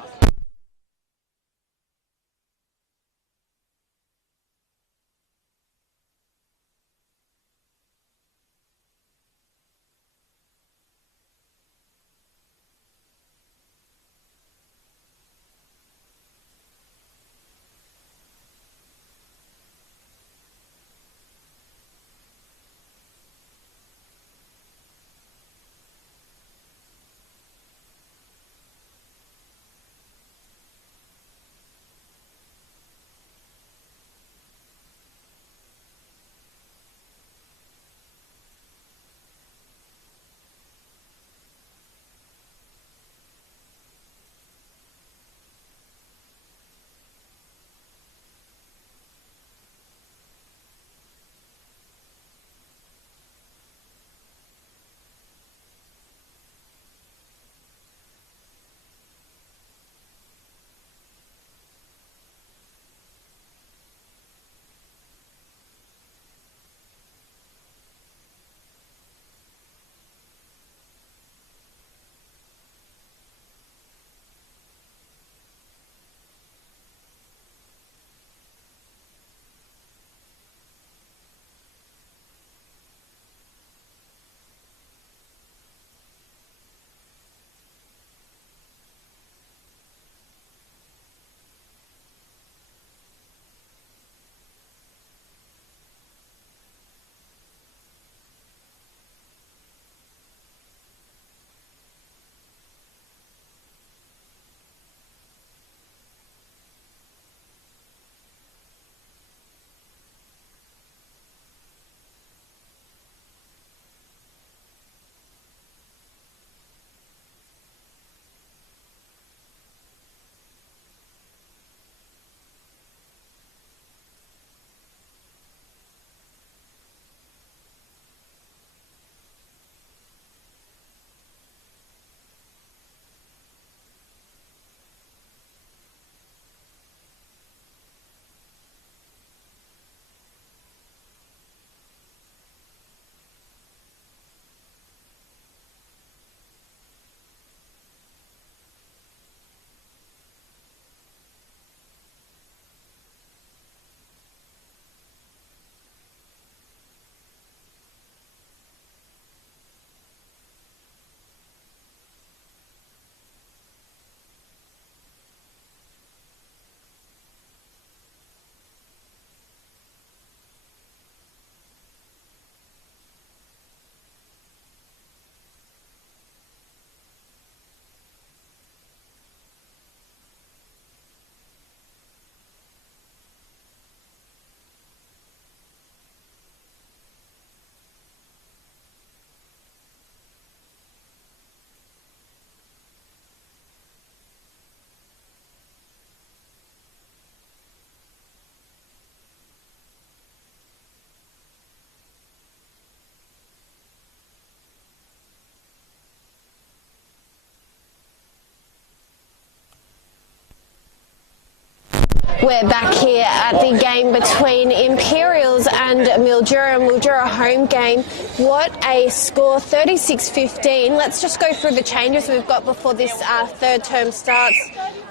We're back here at the game between Imperials and Mildura. Mildura home game. What a score, 36-15. Let's just go through the changes we've got before this third term starts.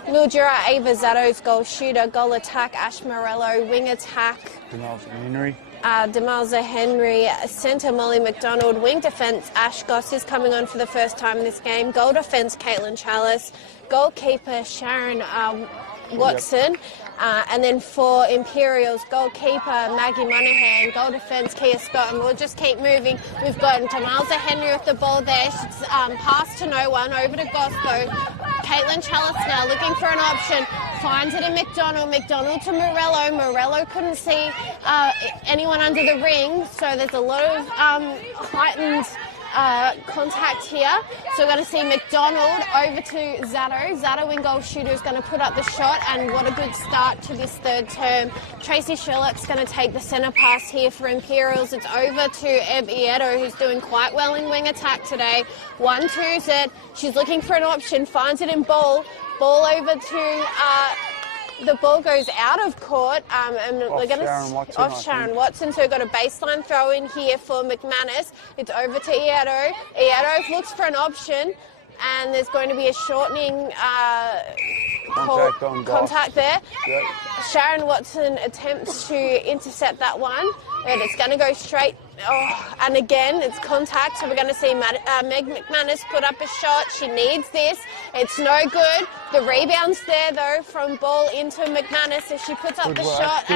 Mildura, Ava Zatto's goal shooter, goal attack, Ash Morello, wing attack. Demalza Henry, centre Molly McDonald, wing defence Ash Goss is coming on for the first time in this game, goal defence Caitlin Chalice, goalkeeper Sharon Watson, and then for Imperials, goalkeeper Maggie Monaghan, goal defence Kia Scott, and we'll just keep moving. We've got Demalza Henry with the ball there. She's passed to no one, over to Goss though. Caitlin Chalice now looking for an option, finds it in McDonald, McDonald to Morello. Morello couldn't see anyone under the ring, so there's a lot of heightened contact here. So we're going to see McDonald over to Zatto. Zatto wing goal shooter is going to put up the shot, and what a good start to this third term. Tracy Sherlock's going to take the centre pass here for Imperials. It's over to Eb Ieto, who's doing quite well in wing attack today. 1-2 set. She's looking for an option, finds it in ball. Ball over to the ball goes out of court, and we're going to off Sharon Watson. So we've got a baseline throw in here for McManus. It's over to Ieto. Ieto looks for an option, and there's going to be a shortening contact there. Yep. Sharon Watson attempts to intercept that one, but it's going to go straight. Oh, and again, it's contact, so we're going to see Meg McManus put up a shot. She needs this. It's no good. The rebound's there, though, from ball into McManus as she puts up the shot.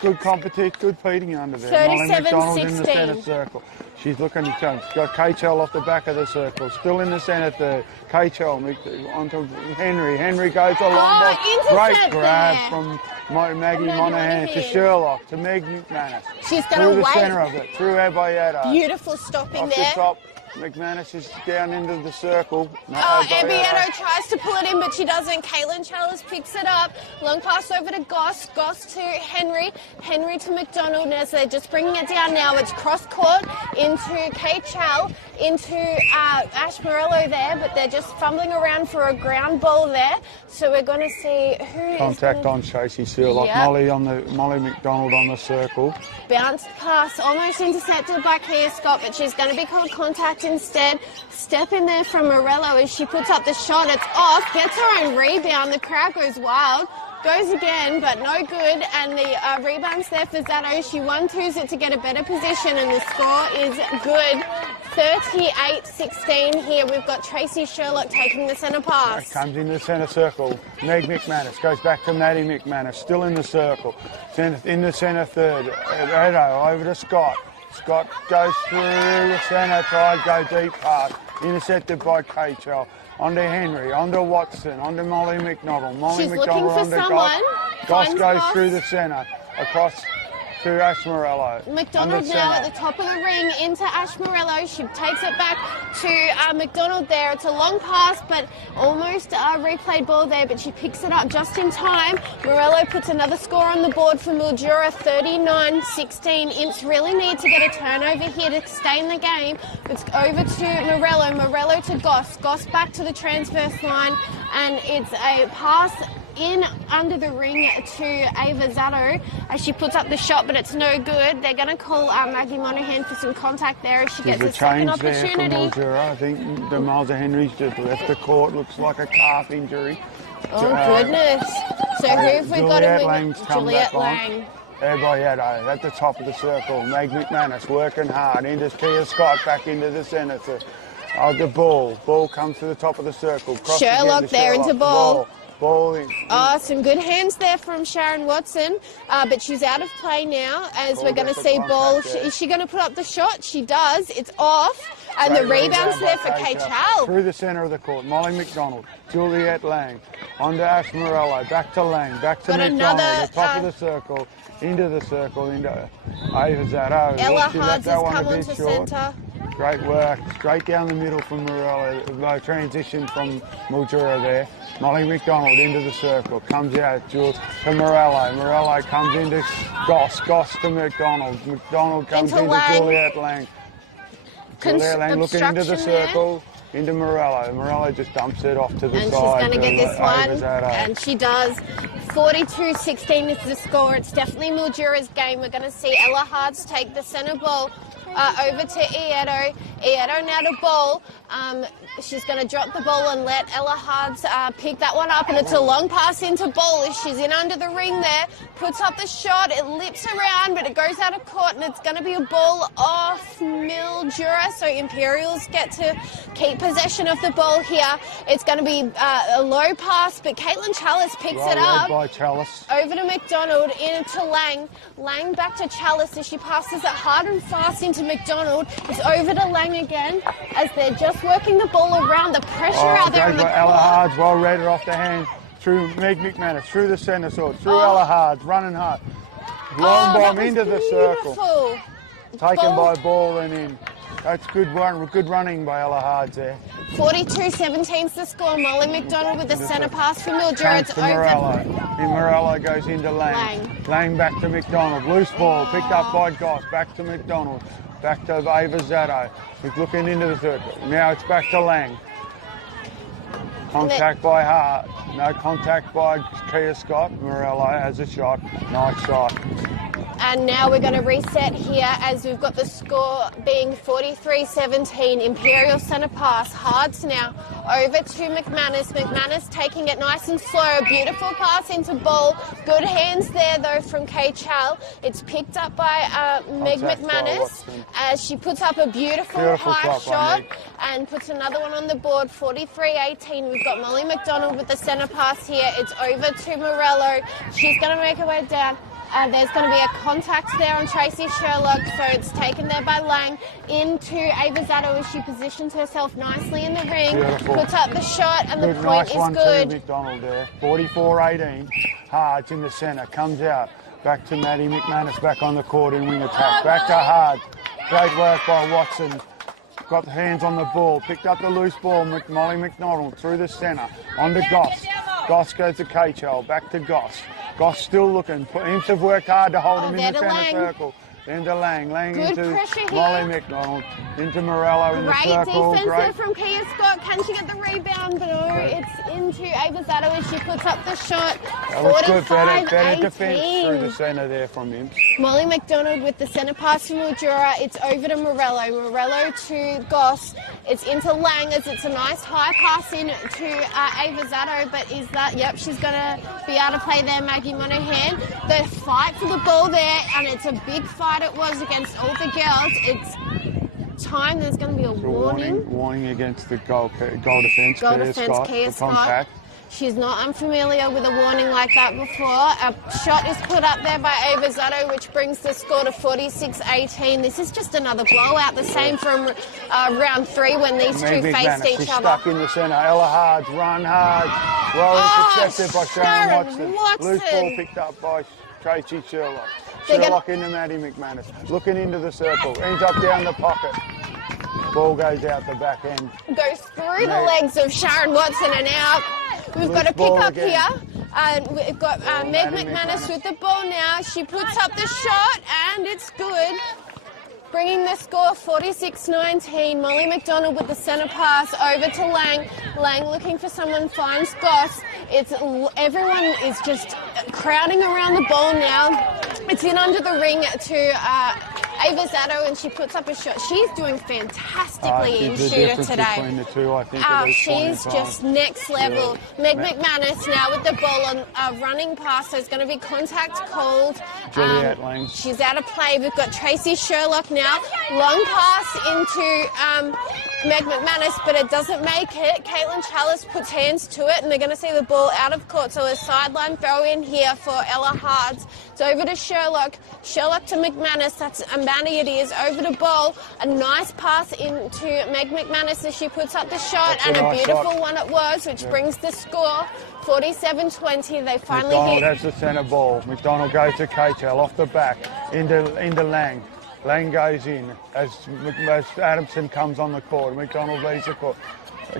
Good competition, good feeding under there. 37-16. In the centre circle. She's looking to jump. She's got K-Chell off the back of the circle. Still in the centre third. K-Chell onto Henry. Henry goes a long ball. Great grab from Maggie Monaghan to Sherlock to Meg McManus. She's going to wait. Through the centre of it, through Ebayetta. Beautiful stopping off there. The top. McManus is down into the circle. Ebayetta tries to pull it in, but she doesn't. Caitlin Chalice picks it up. Long pass over to Goss. Goss to Henry. Henry to McDonald. Now, so they're just bringing it down now. It's cross court into Kate Chal, into Ash Morello there, but they're just fumbling around for a ground ball there. So we're going to see who contact on Tracy Sherlock. Yep. Molly McDonald on the circle. Bounced pass, almost intercepted by Kia Scott, but she's going to be called contact instead. Step in there from Morello as she puts up the shot. It's off, gets her own rebound. The crowd goes wild. Goes again, but no good. And the rebound's there for Zatto. She 1-2s it to get a better position, and the score is good. 38-16 here. We've got Tracy Sherlock taking the centre pass. Comes in the centre circle. Meg McManus goes back to Maddie McManus, still in the circle. In the centre third. Over to Scott. Scott goes through the centre, tried go deep pass. Intercepted by K-Chal. Onto Henry, onto Watson, onto Molly McDonald. She's looking for someone. Goss goes through the centre, across to Ash Morello. McDonald now at the top of the ring into Ash Morello. She takes it back to McDonald there. It's a long pass, but almost a replayed ball there, but she picks it up just in time. Morello puts another score on the board for Mildura, 39-16. Imps really need to get a turnover here to stay in the game. It's over to Morello. Morello to Goss. Goss back to the transverse line, and it's a pass in under the ring to Ava Zatto as she puts up the shot, but it's no good. They're going to call Maggie Monaghan for some contact there as she gets a second opportunity. There for Mildura. I think Demalza Henry's just left the court. Looks like a calf injury. Oh, goodness. So who have we got in Juliet Lang? Ebayetta at the top of the circle. Meg McManus working hard. Into Kia Scott back into the centre. The ball comes to the top of the circle. Sherlock there into ball. Ball. Some good hands there from Sharon Watson, but she's out of play now as we're going to see ball. Is she going to put up the shot? She does. It's off, and the rebound's there for Kate Chal. Through the centre of the court, Molly McDonald, Juliet Lang, onto Ash Morello, back to Lang, back to McDonald, the top of the circle, into Ava Zatto. Ella Hards has come onto centre. Great work, straight down the middle from Morello. Transition from Mildura there. Molly McDonald into the circle, comes out to Morello. Morello comes into Goss to McDonald. McDonald comes into Juliet Lang. Juliet Lang looking into the circle. into Morello. Morello just dumps it off to the And side. she's going to get this one, Avazado. and she does. 42-16 is the score. It's definitely Mildura's game. We're going to see Ella Hards take the centre ball over to Ieto. Ieto now to ball. She's going to drop the ball and let Ella Hards pick that one up, and it's a long pass into ball. She's in under the ring there, puts up the shot, it lips around, but it goes out of court, and it's going to be a ball off Mildura, so Imperials get to keep possession of the ball here. It's going to be a low pass, but Caitlin Chalice picks it up. By Chalice. Over to McDonald, into Lang. Lang back to Chalice as she passes it hard and fast into McDonald. It's over to Lang again as they're just working the ball around. The pressure out there on the Ella court. Hards, well read it off the hand. Through Meg McManus, through the centre sword, through Ella Hards, running hard. Long bomb that was into the circle. beautiful. Taken by ball and in. That's good running by Ella Hards there. 42-17's the score. Molly McDonald with the centre pass for Mildura. It's To over. Morello. And Morello goes into Lang. Lang back to McDonald. Loose ball picked up by Goss. Back to McDonald. Back to Avazado. He's looking into the circle. Now it's back to Lang. Contact by Hart. No contact by Kia Scott. Morello has a shot. Nice shot. And now we're going to reset here as we've got the score being 43-17. Imperial centre pass. Hards now over to McManus. McManus taking it nice and slow. A beautiful pass into ball. Good hands there though from Kay Chal. It's picked up by Meg McManus as she puts up a beautiful high shot and puts another one on the board. 43-18. We've got Molly McDonald with the centre pass here. It's over to Morello. She's going to make her way down. There's going to be a contact there on Tracy Sherlock, so it's taken there by Lang into Avazado as she positions herself nicely in the ring. Beautiful. Puts up the shot, and the point nice is one good. To McDonald there. 44-18. Hards in the centre. Comes out. Back to Maddie McManus. Back on the court in wing attack. Back to Hard. Great work by Watson. Got the hands on the ball. Picked up the loose ball. Molly McDonald through the centre. On to Goss. Goss goes to K-Chal. Back to Goss. Goss still looking. Imps have worked hard to hold him in the centre circle. Into Lang. Lang Good into pressure here. Molly McDonald. Into Morello in the Great circle. defense there from Kia Scott. Can she get the rebound? But no, it's into Avazado as she puts up the shot. That was good. Better 45-18. defence through the centre there from him. Molly McDonald with the centre pass from Mildura. It's over to Morello. Morello to Goss. It's into Lang as it's a nice high pass in to Avazado. But is that, yep, she's going to be able to play there, Maggie Monahan. The fight for the ball there, and it's a big fight it was against all the girls. It's time. There's going to be a warning. Warning against the goal defence. Goal defence, Kia Scott. She's not unfamiliar with a warning like that before. A shot is put up there by Avazado, which brings the score to 46-18. This is just another blowout, the same from round 3 when these two faced each other. Stuck in the centre. Ella Hards, run hard. Well intercepted by Sharon Watson. Loose ball picked up by Tracy Sherlock. Sherlock into Maddie McManus. Looking into the circle. Ends up down the pocket. Ball goes out the back end. Goes through the legs of Sharon Watson and out. We've got a pick up here. We've got Meg McManus with the ball now. She puts up the shot and it's good. Bringing the score 46-19. Molly McDonald with the centre pass over to Lang. Lang looking for someone, finds Goss. Everyone is just crowding around the ball now. It's in under the ring to Avazado, and she puts up a shot. She's doing fantastically in shooter today. Between the two, I think she's just next level. Meg McManus now with the ball on a running pass, so it's going to be contact called. Juliet Lang. She's out of play. We've got Tracy Sherlock now. Long pass into Meg McManus, but it doesn't make it. Caitlin Chalice puts hands to it, and they're going to see the ball out of court. So a sideline throw in here for Ella Hards. It's over to Sherlock. Sherlock to McManus. That's Ambani it is. Over to Ball. A nice pass into Meg McManus as she puts up the shot, and a beautiful one it was, which brings the score 47-20. They finally McDonald has the centre ball. McDonald goes to K-Chal off the back into Lang. Lang goes in as Adamson comes on the court. McDonald leads the court.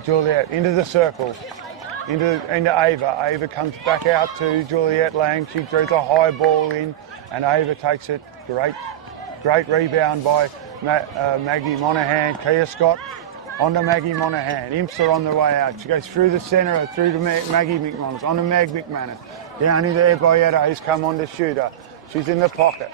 Juliet into the circle. Into Ava. Ava comes back out to Juliet Lang. She throws a high ball in and Ava takes it. Great rebound by Maggie Monahan. Kia Scott onto Maggie Monaghan. Imps are on the way out. She goes through the centre, through to Maggie McManus, onto Mag McManus. Down into Ebayetta, who's come on to shoot her. She's in the pocket.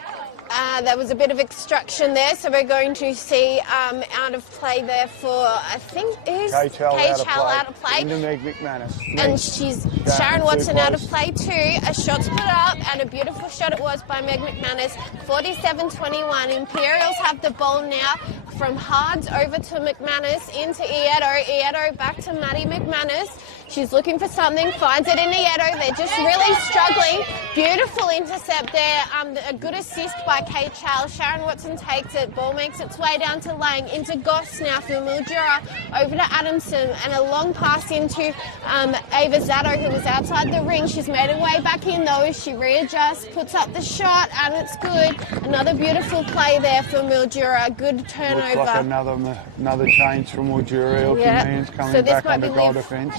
There was a bit of extraction there, so we're going to see out of play there for, I think, is KHL out of play. Into Meg McManus. And she's Sharon Watson out of play too. A shot's put up, and a beautiful shot it was by Meg McManus. 47-21. Imperials have the ball now from Hards over to McManus into Ieto. Ieto back to Maddie McManus. She's looking for something, finds it in Ieto. They're just really struggling. Beautiful intercept there. A good assist by KHL. Sharon Watson takes it. Ball makes its way down to Lang. Into Goss now for Mildura. Over to Adamson. And a long pass into Ava Zato, who was outside the ring. She's made her way back in though. She readjusts, puts up the shot, and it's good. Another beautiful play there for Mildura. Good turnover. Looks like another change from Mildura. Elkie Meehan's coming back under goal defence.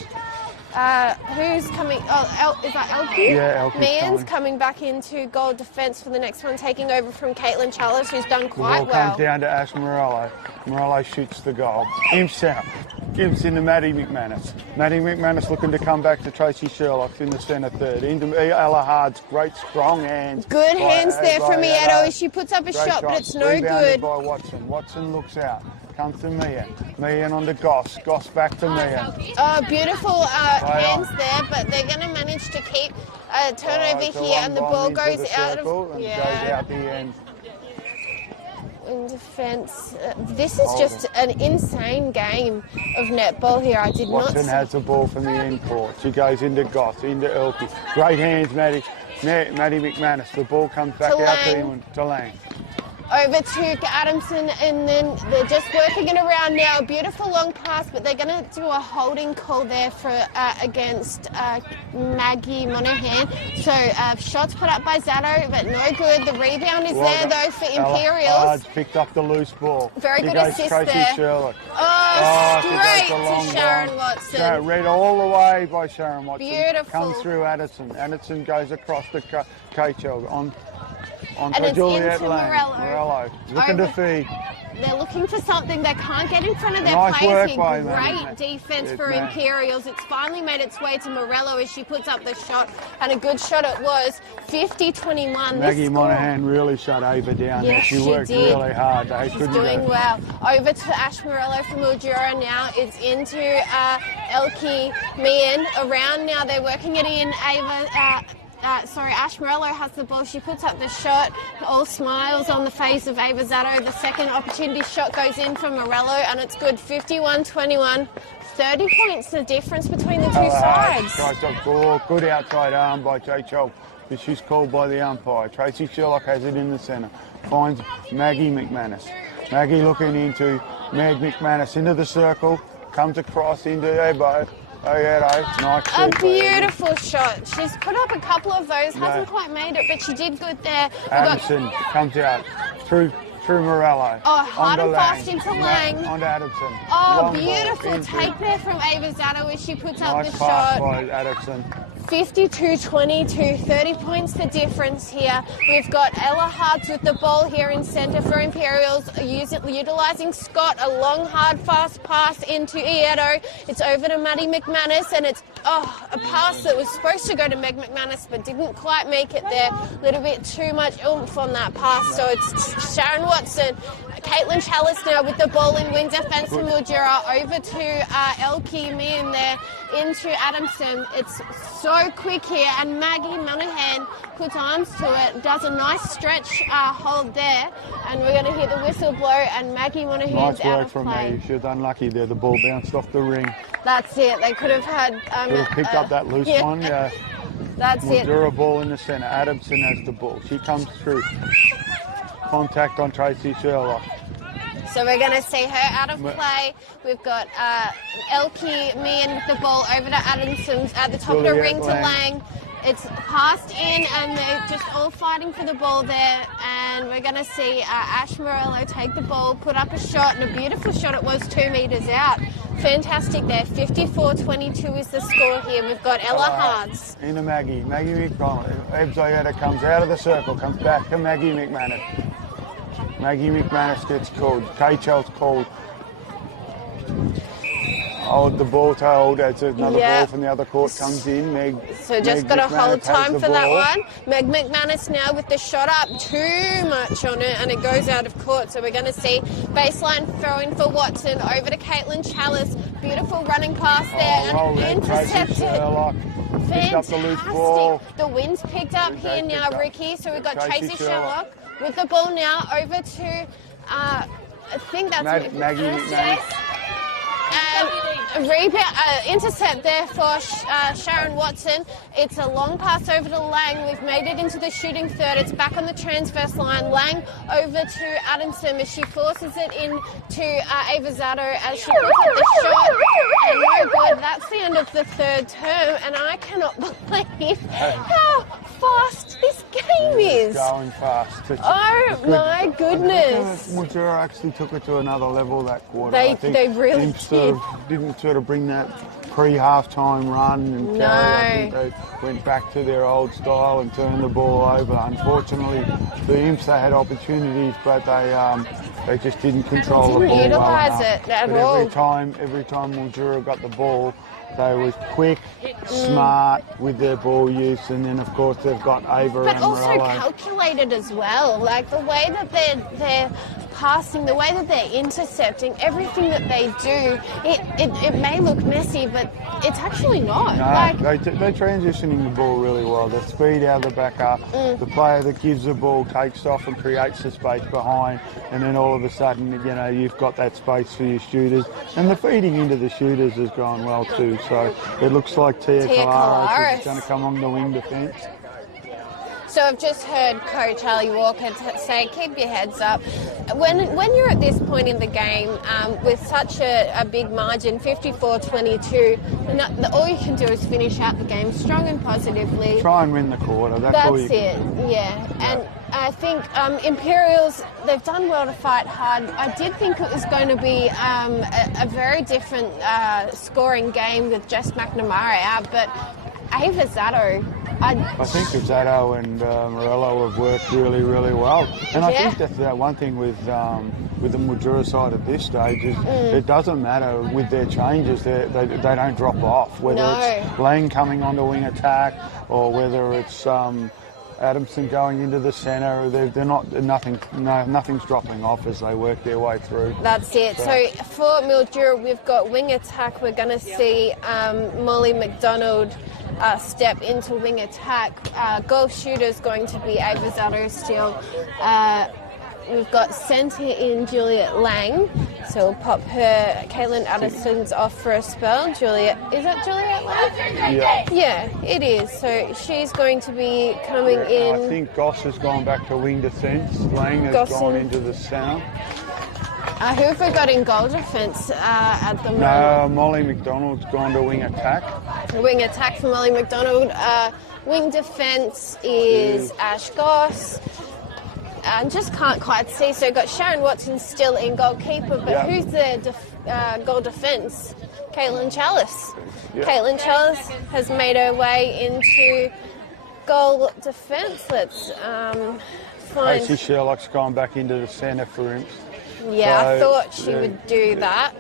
Who's coming? Oh, is that Elkie? Yeah, Elkie's Meehan's coming back into goal defence for the next one, taking over from Caitlin Challis, who's done quite the ball well. comes down to Ash Morello. Morello shoots the goal. Imps out. Imps into Maddie McManus. Maddie McManus looking to come back to Tracy Sherlock in the centre third. Into Ella Hard's great strong hands. Good hands there from Ieto. She puts up a shot, but it's no good. By Watson. Watson looks out. Comes to Meehan. Meehan on to Goss. Goss back to Meehan. Beautiful hands there, but they're going to manage to keep a turnover here, and the ball goes out of... Goes out the end. In defence. This is just an insane game of netball here. I did Watson not... has the ball from the end court. She goes into Goss, into Elkie. Great hands, Maddie McManus. The ball comes back out to Lang. Over to Adamson, and then they're just working it around now. Beautiful long pass, but they're going to do a holding call there for against Maggie Monaghan. So shots put up by Zato, but no good. The rebound is there though for Imperials. Picked up the loose ball. Very good assist Tracy there. Sherlock. Straight to Sharon Watson. Read all the way by Sharon Watson. Beautiful. Comes through Addison. Addison goes across the KHL on and it's Juliet into Lang. Morello. Looking to feed. They're looking for something. They can't get in front of their Nice players work here. by Great defence for Imperials. It's finally made its way to Morello as she puts up the shot, and a good shot it was. 50-21. Maggie Monaghan really shut Ava down there. She worked really hard. She's doing well. Over to Ash Morello from Mildura now. It's into Elkie Meehan. Around now, they're working it in. Ash Morello has the ball. She puts up the shot. All smiles on the face of Ava Zato. The second opportunity shot goes in for Morello, and it's good. 51-21. 30 points the difference between the two sides. Good outside arm by KHL, but she's called by the umpire. Tracy Sherlock has it in the centre. Finds Maggie McManus. Maggie looking into Meg McManus into the circle. Comes across into Ebo. Nice. A beautiful shot. She's put up a couple of those, hasn't quite made it, but she did good there. Adamson comes out through Morello. Hard and fast into Lang. On to Adamson. Long beautiful take there from Ava Zato as she puts up the shot. Nice pass by Adamson. 52-22, 30 points the difference here. We've got Ella Hards with the ball here in centre for Imperials, utilising Scott, a long, hard, fast pass into Ieto. It's over to Maddie McManus, and it's a pass that was supposed to go to Meg McManus but didn't quite make it there. A little bit too much oomph on that pass, so it's Sharon Watson. Caitlin Challis now with the ball in wing defence for Mildura. Over to Elkie Meehan there into Adamson. It's so quick here, and Maggie Monaghan puts arms to it, does a nice stretch hold there, and we're going to hear the whistle blow, and Maggie Monaghan's out of play. Nice work from me. She was unlucky there. The ball bounced off the ring. That's it. They could have had... could have picked up that loose one. Yeah. That's Mildura ball in the centre. Adamson has the ball. She comes through. Contact on Tracy Sherlock. So we're going to see her out of play. We've got Elkie Meehan with the ball over to Adamson at the top of the ring to Lang. It's passed in, and they're just all fighting for the ball there. And we're going to see Ash Morello take the ball, put up a shot, and a beautiful shot. It was 2 metres out. Fantastic there. 54-22 is the score here. We've got Ella Hards. Into Maggie. Maggie McDonald. Ebzoyetta comes out of the circle, comes back to Maggie McManus. Maggie McManus gets called. KHL's called. hold the ball to hold as another Yeah. ball from the other court comes in. So just Meg got to McManus hold has time the for that ball. one. Meg McManus now with the shot up. Too much on it, and it goes out of court. So we're going to see baseline throwing for Watson. Over to Caitlin Chalice. Beautiful running pass there. Well and read, Tracy intercepted. Sherlock. Picked up the loose ball. Fantastic. The wind's picked up They here picked now, up. Ricky. So we've got Tracy Tracy Sherlock. Sherlock with the ball now over to, I think that's Maggie McManus. Intercept there for Sharon Watson. It's a long pass over to Lang. We've made it into the shooting third. It's back on the transverse line. Lang over to Adamson as she forces it in to Ava Zato as she puts up the shot. And no good. That's the end of the third term, and I cannot believe how fast this game is. It's going fast. Oh my goodness. Mildura actually took it to another level that quarter. They- I think they really Imps didn't sort of bring that pre-half-time run and carry. I think they went back to their old style and turned the ball over. Unfortunately, the Imps, they had opportunities, but they just didn't control the Didn't ball utilise well enough. it at But all. every time Mildura got the ball, they was quick, smart with their ball use, and then of course they've got Ava But and also Morello. calculated as well. Like the way that they're passing, the way that they're intercepting, everything that they do, it may look messy, but it's actually not. No, they're transitioning the ball really well. The speed out of the back up, the player that gives the ball takes off and creates the space behind, and then all of a sudden, you've got that space for your shooters. And the feeding into the shooters has gone well too. So it looks like Tia Kalaris is going to come on the wing defence. So I've just heard Coach Ali Walker say, keep your heads up. When you're at this point in the game with such a big margin, 54-22, all you can do is finish out the game strong and positively. Try and win the quarter. That's all you it, can. yeah. And I think Imperials, they've done well to fight hard. I did think it was going to be a very different scoring game with Jess McNamara out, but Ava Zato, I think Zato and Morello have worked really, really well. And I think that's one thing with the Mildura side at this stage is it doesn't matter with their changes, they don't drop off. Whether it's Lang coming on the wing attack or whether it's Adamson going into the centre, nothing's dropping off as they work their way through. That's it. So for Mildura, we've got wing attack. We're going to see Molly McDonald step into wing attack. Goal shooter's going to be Ava Zato still. We've got centre in Juliet Lang, so we'll pop her. Caitlin Addison's off for a spell. Juliet, is that Juliet Lang? Yeah, it is. So she's going to be coming in. I think Goss has gone back to wing defence. Lang has gone into the centre. Who have we got in goal defence at the moment? No, Molly McDonald's gone to wing attack. Wing attack for Molly McDonald. Wing defence is Ash Goss. Just can't quite see. So we've got Sharon Watson still in goalkeeper, but who's the goal defence? Caitlin Chalice. Caitlin Chalice has made her way into goal defence. Let's find... Tracy Sherlock's gone back into the centre for him. Yeah, I thought she would do that.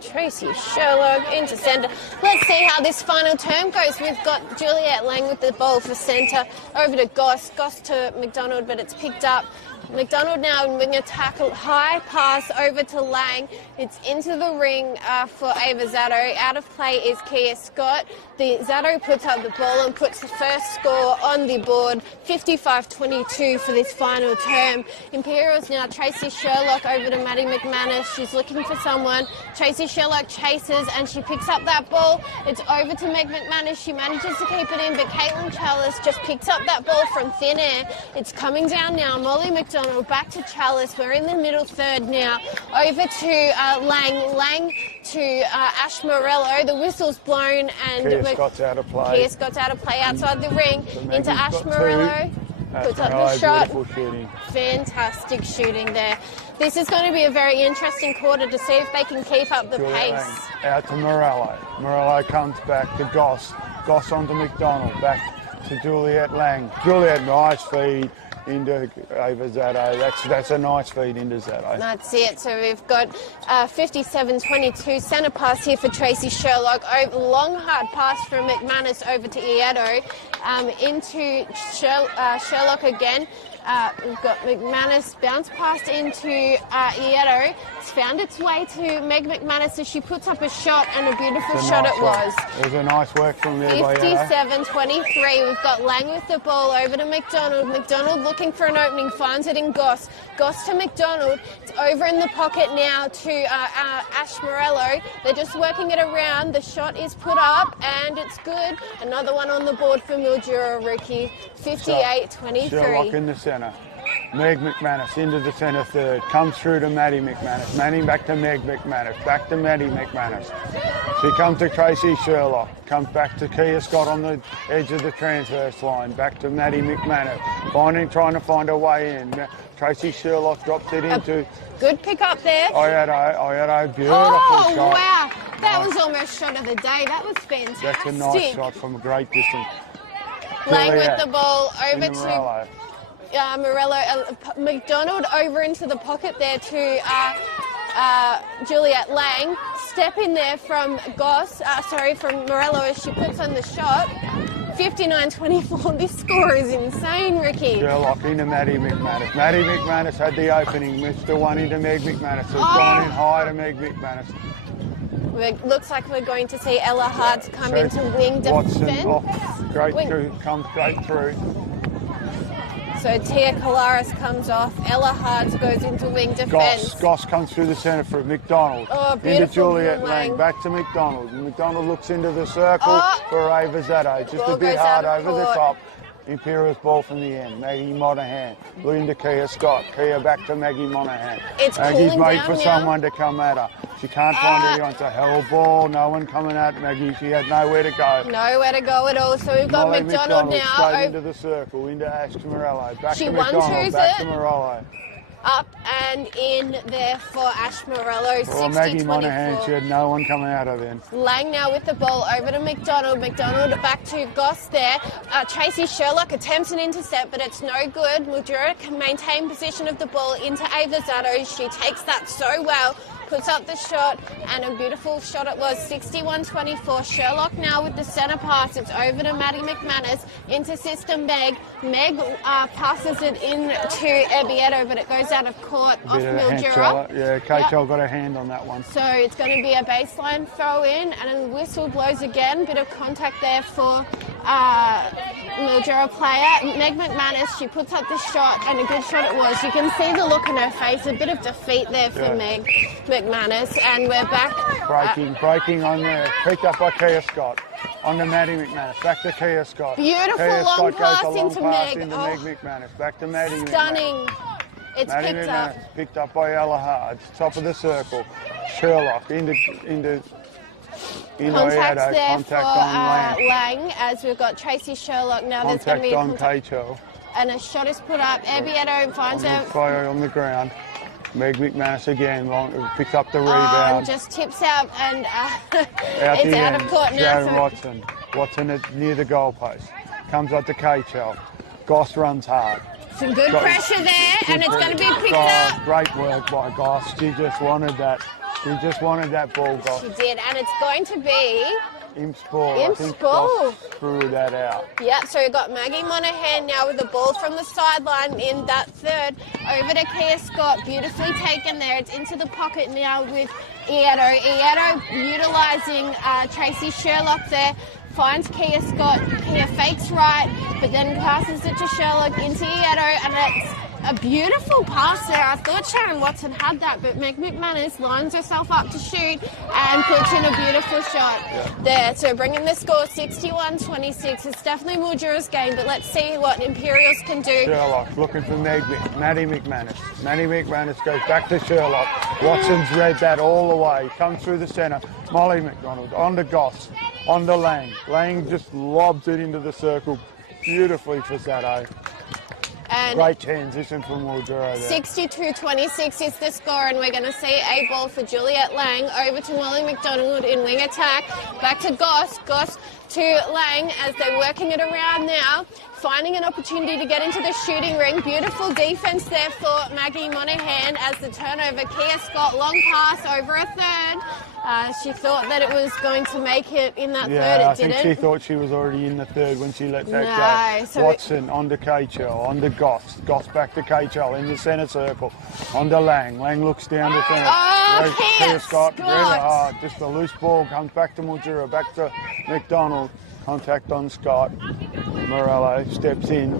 Tracy Sherlock into centre. Let's see how this final term goes. We've got Juliet Lang with the ball for centre. Over to Goss. Goss to McDonald, but it's picked up. McDonald now in wing attack. High pass over to Lang. It's into the ring for Ava Zato. Out of play is Kia Scott. Zato puts up the ball and puts the first score on the board. 55-22 for this final term. Imperials now. Tracy Sherlock over to Maddie McManus. She's looking for someone. Tracy Sherlock chases and she picks up that ball. It's over to Meg McManus. She manages to keep it in, but Caitlin Chalice just picks up that ball from thin air. It's coming down now. Molly McDonald back to Chalice. We're in the middle third now. Over to Lang. Lang to Ash Morello. The whistle's blown and Kia Scott's out of play. Kia Scott's out of play outside the ring. Into Ash Morello. Puts up the shot. Beautiful shooting. Fantastic shooting there. This is going to be a very interesting quarter to see if they can keep up the pace. Lang. Out to Morello. Morello comes back to Goss. Goss onto McDonald. Back to Juliet Lang. Juliet, nice feed into over Zato. That's a nice feed into Zato. That's it. So we've got 57-22 centre pass here for Tracy Sherlock. Long hard pass from McManus over to Ieto. Into Sherlock again. We've got McManus bounce pass into Ieto. It's found its way to Meg McManus as she puts up a shot, and a beautiful shot it was. It was a nice work from there by Ieto. 57-23. We've got Lang with the ball over to McDonald. McDonald looking for an opening, finds it in Goss. Goss to McDonald. It's over in the pocket now to Ash Morello. They're just working it around. The shot is put up, and it's good. Another one on the board for Mildura rookie. 58-23. Sherlock in the centre. Meg McManus into the centre third. Comes through to Maddie McManus. Maddie back to Meg McManus. Back to Maddie McManus. She comes to Tracy Sherlock. Comes back to Kia Scott on the edge of the transverse line. Back to Maddie McManus. Trying to find a way in. Tracy Sherlock drops it into... Good pick up there. Ieto, beautiful shot. Wow. That was almost shot of the day. That was fantastic. That's a nice shot from a great distance. Lang with the ball over to Morello. Morello. McDonald over into the pocket there to Juliet Lang. Step in there from from Morello as she puts on the shot. 59-24. This score is insane, Ricky. Sherlock into Maddie McManus. Maddie McManus had the opening. Missed the one into Meg McManus. So it's gone in high to Meg McManus. Looks like we're going to see Ella Hards come into wing defence. Comes straight through. So Tia Kolaris comes off. Ella Hards goes into wing defence. Goss comes through the centre for McDonald. Into Juliet Lang. Back to McDonald. McDonald looks into the circle for Ava Zato. Just a bit hard over the top. Imperials ball from the end. Maggie Monahan. Looking to Kia Scott. Kia back to Maggie Monahan. Maggie's waiting for someone to come at her. She can't find anyone. It's a hell ball. No one coming at Maggie. She had nowhere to go. Nowhere to go at all. So we've got McDonald now. Straight into the circle. Into Ash Morello. Back to McDonald. Back to Morello. Up and in there for Ash Morello, 60-24. Maggie Monahan, she had no one coming out of then. Lang now with the ball over to McDonald. McDonald back to Goss there. Tracy Sherlock attempts an intercept, but it's no good. Mildura can maintain possession of the ball into Ava Zato. She takes that so well. Puts up the shot, and a beautiful shot it was, 61-24. Sherlock now with the centre pass. It's over to Maddie McManus, into system Meg. Meg passes it in to Ebieto, but it goes out of court off Mildura. Yeah, KHL got a hand on that one. So it's going to be a baseline throw in, and a whistle blows again. Bit of contact there for Mildura player. Meg McManus, she puts up the shot, and a good shot it was. You can see the look on her face, a bit of defeat there for Meg McManus, and we're back. Breaking on there, picked up by Kia Scott. On to Maddie McManus, back to Kia Scott. Beautiful Kia long Scott pass goes a long into pass Meg. Into Meg McManus, back to Maddie Stunning. McManus. It's Maddie picked McManus, up. picked up by Ella Hards, top of the circle. Sherlock into Contacts there contact for on Lang, as we've got Tracy Sherlock now. There's going to be a on KHL. And a shot is put up. Ebieto finds it. Fire on the ground. Meg McManus again, picks up the rebound. Just tips out, and it's out of court now. Sharon Watson is near the goalpost. Comes up to KHL. Goss runs hard. Some good pressure there, and it's going to be picked up. Great work by Goss. She just wanted that. She just wanted that ball, Goss. She did, and it's going to be Imp's ball. Imp's I think ball. Goss threw that out. Yeah, so we've got Maggie Monahan now with the ball from the sideline in that third. Over to Kia Scott, beautifully taken there. It's into the pocket now with Ieto. Ieto utilising Tracy Sherlock there. Finds Kia Scott. Kia fakes right, but then passes it to Sherlock into Ieto, and it's a beautiful pass there. I thought Sharon Watson had that, but Meg McManus lines herself up to shoot and puts in a beautiful shot there. So bringing the score 61-26. It's definitely Mildura's game, but let's see what Imperials can do. Sherlock looking for Maddie McManus. Maddie McManus goes back to Sherlock. Watson's read that all the way. Comes through the centre. Molly McDonald on to Goss. On to Lang. Lang just lobs it into the circle beautifully for Zato. And great transition from Mildura there. 62-26 is the score, and we're going to see a ball for Juliet Lang over to Molly McDonald in wing attack. Back to Goss. Goss to Lang as they're working it around now. Finding an opportunity to get into the shooting ring. Beautiful defence there for Maggie Monaghan as the turnover. Kia Scott, long pass over a third. She thought that it was going to make it in that third. It didn't. I think she thought she was already in the third when she let that No, go. so Watson on to Kachel, on to Goss. Goss back to Kachel in the centre circle. On to Lang. Lang looks down to finish. Oh, Kia Scott. Just a loose ball comes back to Mildura, back to McDonald. Contact on Scott. Morello steps in.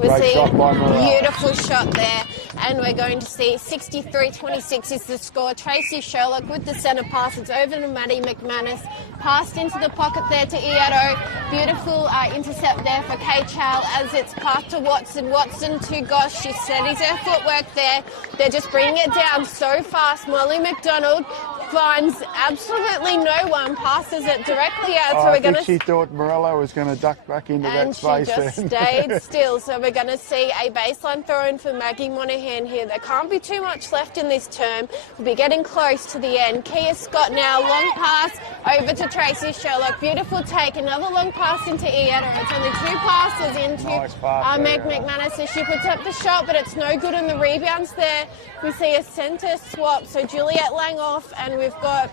Great shot by Morello. Beautiful shot there. And we're going to see 63-26 is the score. Tracy Sherlock with the centre pass. It's over to Maddie McManus. Passed into the pocket there to Iato. Beautiful intercept there for Kay Chow as it's passed to Watson. Watson to Gosh. She steadies her footwork there. They're just bringing it down so fast. Molly McDonald finds absolutely no one, passes it directly out. So I think she thought Morello was going to duck back into that space. And she just stayed still. So we're going to see a baseline throw in for Maggie Monaghan here. There can't be too much left in this term. We'll be getting close to the end. Kia Scott now, long pass over to Tracy Sherlock. Beautiful take, another long pass into Iato. It's only two passes into Meg McManus as she puts up the shot, but it's no good, and the rebounds there. We see a centre swap, so Juliet Lang off, and we've got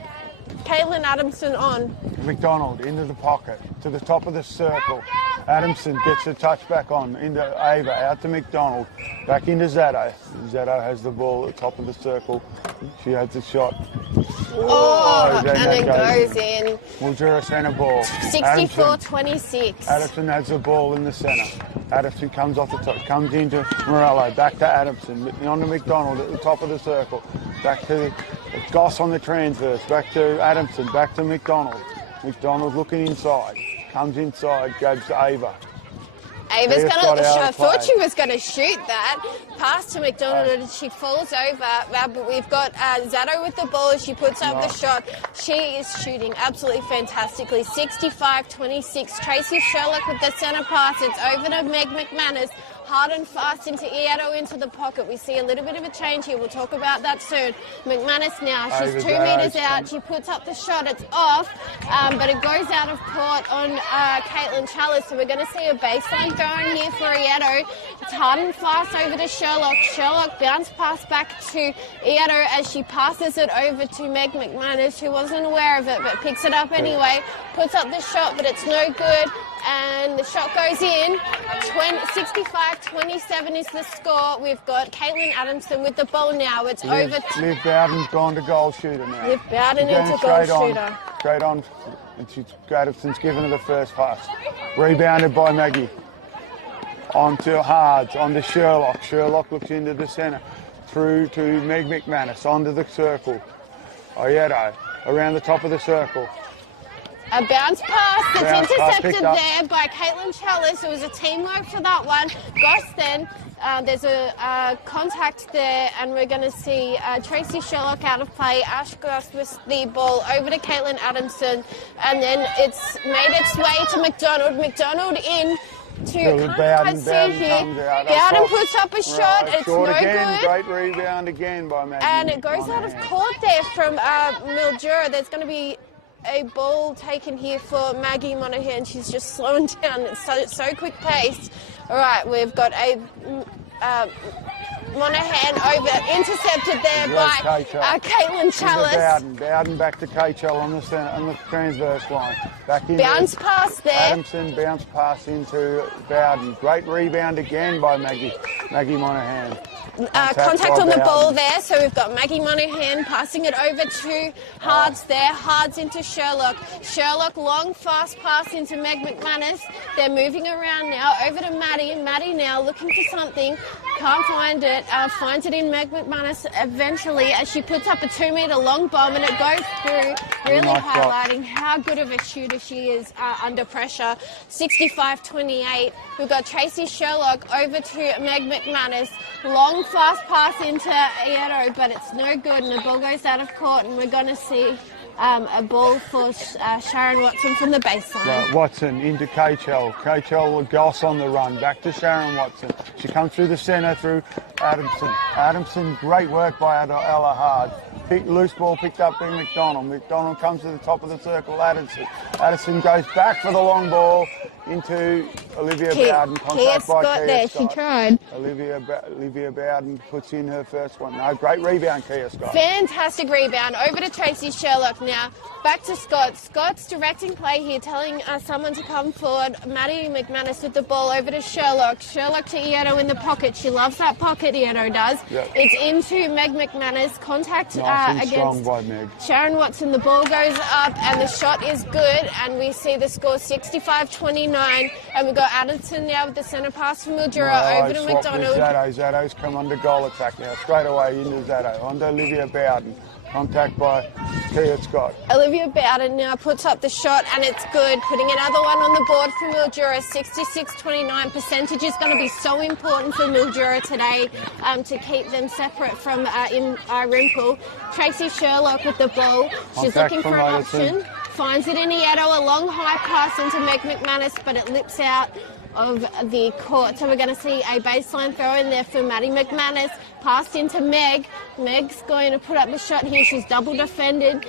Caitlin Adamson on. McDonald into the pocket, to the top of the circle. Adamson gets the touch back on, into Ava, out to McDonald, back into Zato. Zato has the ball at the top of the circle. She has the shot. And it goes in. Mildura centre ball. 64-26. Adamson has the ball in the centre. Adamson comes off the top, comes into Morello, back to Adamson, on to McDonald at the top of the circle. Back to Goss on the transverse, back to Adamson, back to McDonald. McDonald looking inside, comes inside, goes to Ava. Ava's going to, I thought she was going to shoot that. Pass to McDonald and she falls over. But we've got Zato with the ball as she puts up the shot. She is shooting absolutely fantastically. 65-26. Tracy Sherlock with the centre pass. It's over to Meg McManus. Hard and fast into Iato into the pocket. We see a little bit of a change here. We'll talk about that soon. McManus now, she's 2 metres out. She puts up the shot. It's off, but it goes out of court on Caitlin Chalice. So we're going to see a baseline going here for Iato. It's hard and fast over to Sherlock. Sherlock bounce pass back to Iato as she passes it over to Meg McManus, who wasn't aware of it, but picks it up anyway. Puts up the shot, but it's no good. And the shot goes in. 65-27 is the score. We've got Caitlin Adamson with the ball now. It's over to... Liv Bowden's gone to goal shooter now. Liv Bowden into goal shooter. Straight on. And Adamson's given her the first pass. Rebounded by Maggie. On to Hards, on to Sherlock. Sherlock looks into the centre. Through to Meg McManus, onto the circle. Oyedo, around the top of the circle. A bounce pass that's intercepted there by Caitlin Chalice. It was a teamwork for that one. Goss then, there's a contact there, and we're going to see Tracy Sherlock out of play. Ash Goss with the ball over to Caitlin Adamson, and then it's made its way to McDonald. McDonald in to Bowden here. Bowden puts up a shot. It's no again. good. Great rebound again by Maggie. And it goes out of court there from Mildura. There's going to be a ball taken here for Maggie Monaghan. She's just slowing down. It's so quick paced. All right, we've got a Monaghan over, intercepted there by Caitlin Chalice. Bowden back to Kachel on the transverse line. Back in bounce pass there. Adamson bounce pass into Bowden. Great rebound again by Maggie Monaghan. Contact on the ball there, so we've got Maggie Monaghan passing it over to Hards there. Hards into Sherlock. Sherlock, long, fast pass into Meg McManus. They're moving around now. Over to Maddie. Maddie now looking for something. Can't find it. Finds it in Meg McManus eventually as she puts up a 2-metre long bomb and it goes through, really highlighting how good of a shooter she is under pressure. 65-28. We've got Tracy Sherlock over to Meg McManus. Long, fast pass into Iato, but it's no good, and the ball goes out of court, and we're going to see A ball for Sharon Watson from the baseline. Right, Watson into KHL. KHL with Goss on the run. Back to Sharon Watson. She comes through the centre through Adamson. Adamson, great work by Ella Hard. Loose ball picked up by McDonald. McDonald comes to the top of the circle. Addison goes back for the long ball into Olivia Bowden. Contact by Kia there. Scott. She tried. Olivia Bowden puts in her first one. No, great rebound, Kia Scott. Fantastic rebound. Over to Tracy Sherlock now. Back to Scott. Scott's directing play here, telling someone to come forward. Maddie McManus with the ball over to Sherlock. Sherlock to Ieto in the pocket. She loves that pocket, Ieto does. Yep. It's into Meg McManus. Contact nice against by Meg. Sharon Watson. The ball goes up and the shot is good. And we see the score 65-29. And we've got Addison now with the centre pass from Mildura over to McDonald. Zaddo's come under goal attack now. Straight away into Zaddo. Onto Olivia Bowden. Contact by Kia Scott. Olivia Bowden now puts up the shot and it's good. Putting another one on the board for Mildura. 66-29. Percentage is going to be so important for Mildura today to keep them separate from Rimple. Tracy Sherlock with the ball. She's Contact looking for an Addison. option. Finds it in Ieto. A long high pass into Meg McManus, but it lips out of the court. So we're going to see a baseline throw in there for Maddie McManus. Passed into Meg. Meg's going to put up the shot here. She's double defended.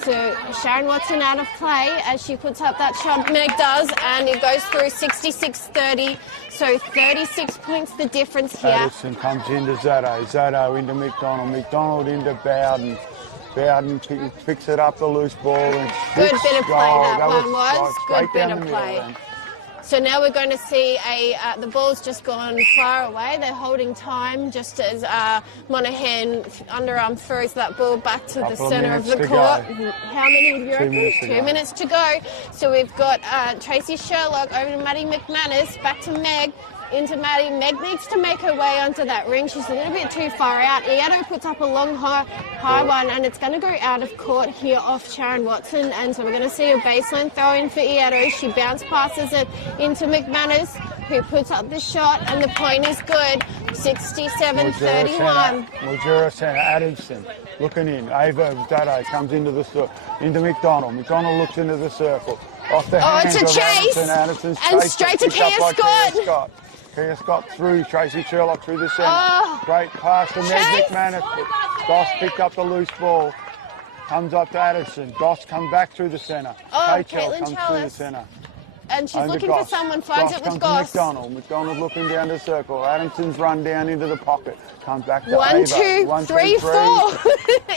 So Sharon Watson out of play as she puts up that shot. Meg does, and it goes through 66-30. So 36 points the difference here. Addison comes into Zaddo. Zaddo into McDonald. McDonald into Bowden. Bowden picks it up the loose ball. And good bit of play that one was. Good bit of play. So now we're going to see the ball's just gone far away. They're holding time just as Monaghan underarm throws that ball back to the centre of the court. How many do you reckon? 2 minutes to go. So we've got Tracy Sherlock over to Maddie McManus, back to Meg. Into Maddie. Meg needs to make her way onto that ring. She's a little bit too far out. Ieto puts up a long high one, and it's going to go out of court here off Sharon Watson. And so we're going to see a baseline throw in for Ieto. She bounce passes it into McManus, who puts up the shot, and the point is good. 67-31. Mildura centre, Addison looking in. Ava Dado comes into McDonald. McDonald looks into the circle. Off the hands it's a of chase. Addison, And straight to Kia Scott. Kia Scott through, Tracy Sherlock through the centre. Great pass to Meg McManus. Goss picked up the loose ball. Comes up to Addison. Goss comes back through the centre. Caitlin comes through the centre. And she's looking for someone, finds it with Goss. McDonald looking down the circle. Addison's run down into the pocket. Comes back to One, Ava. 2, 3, 4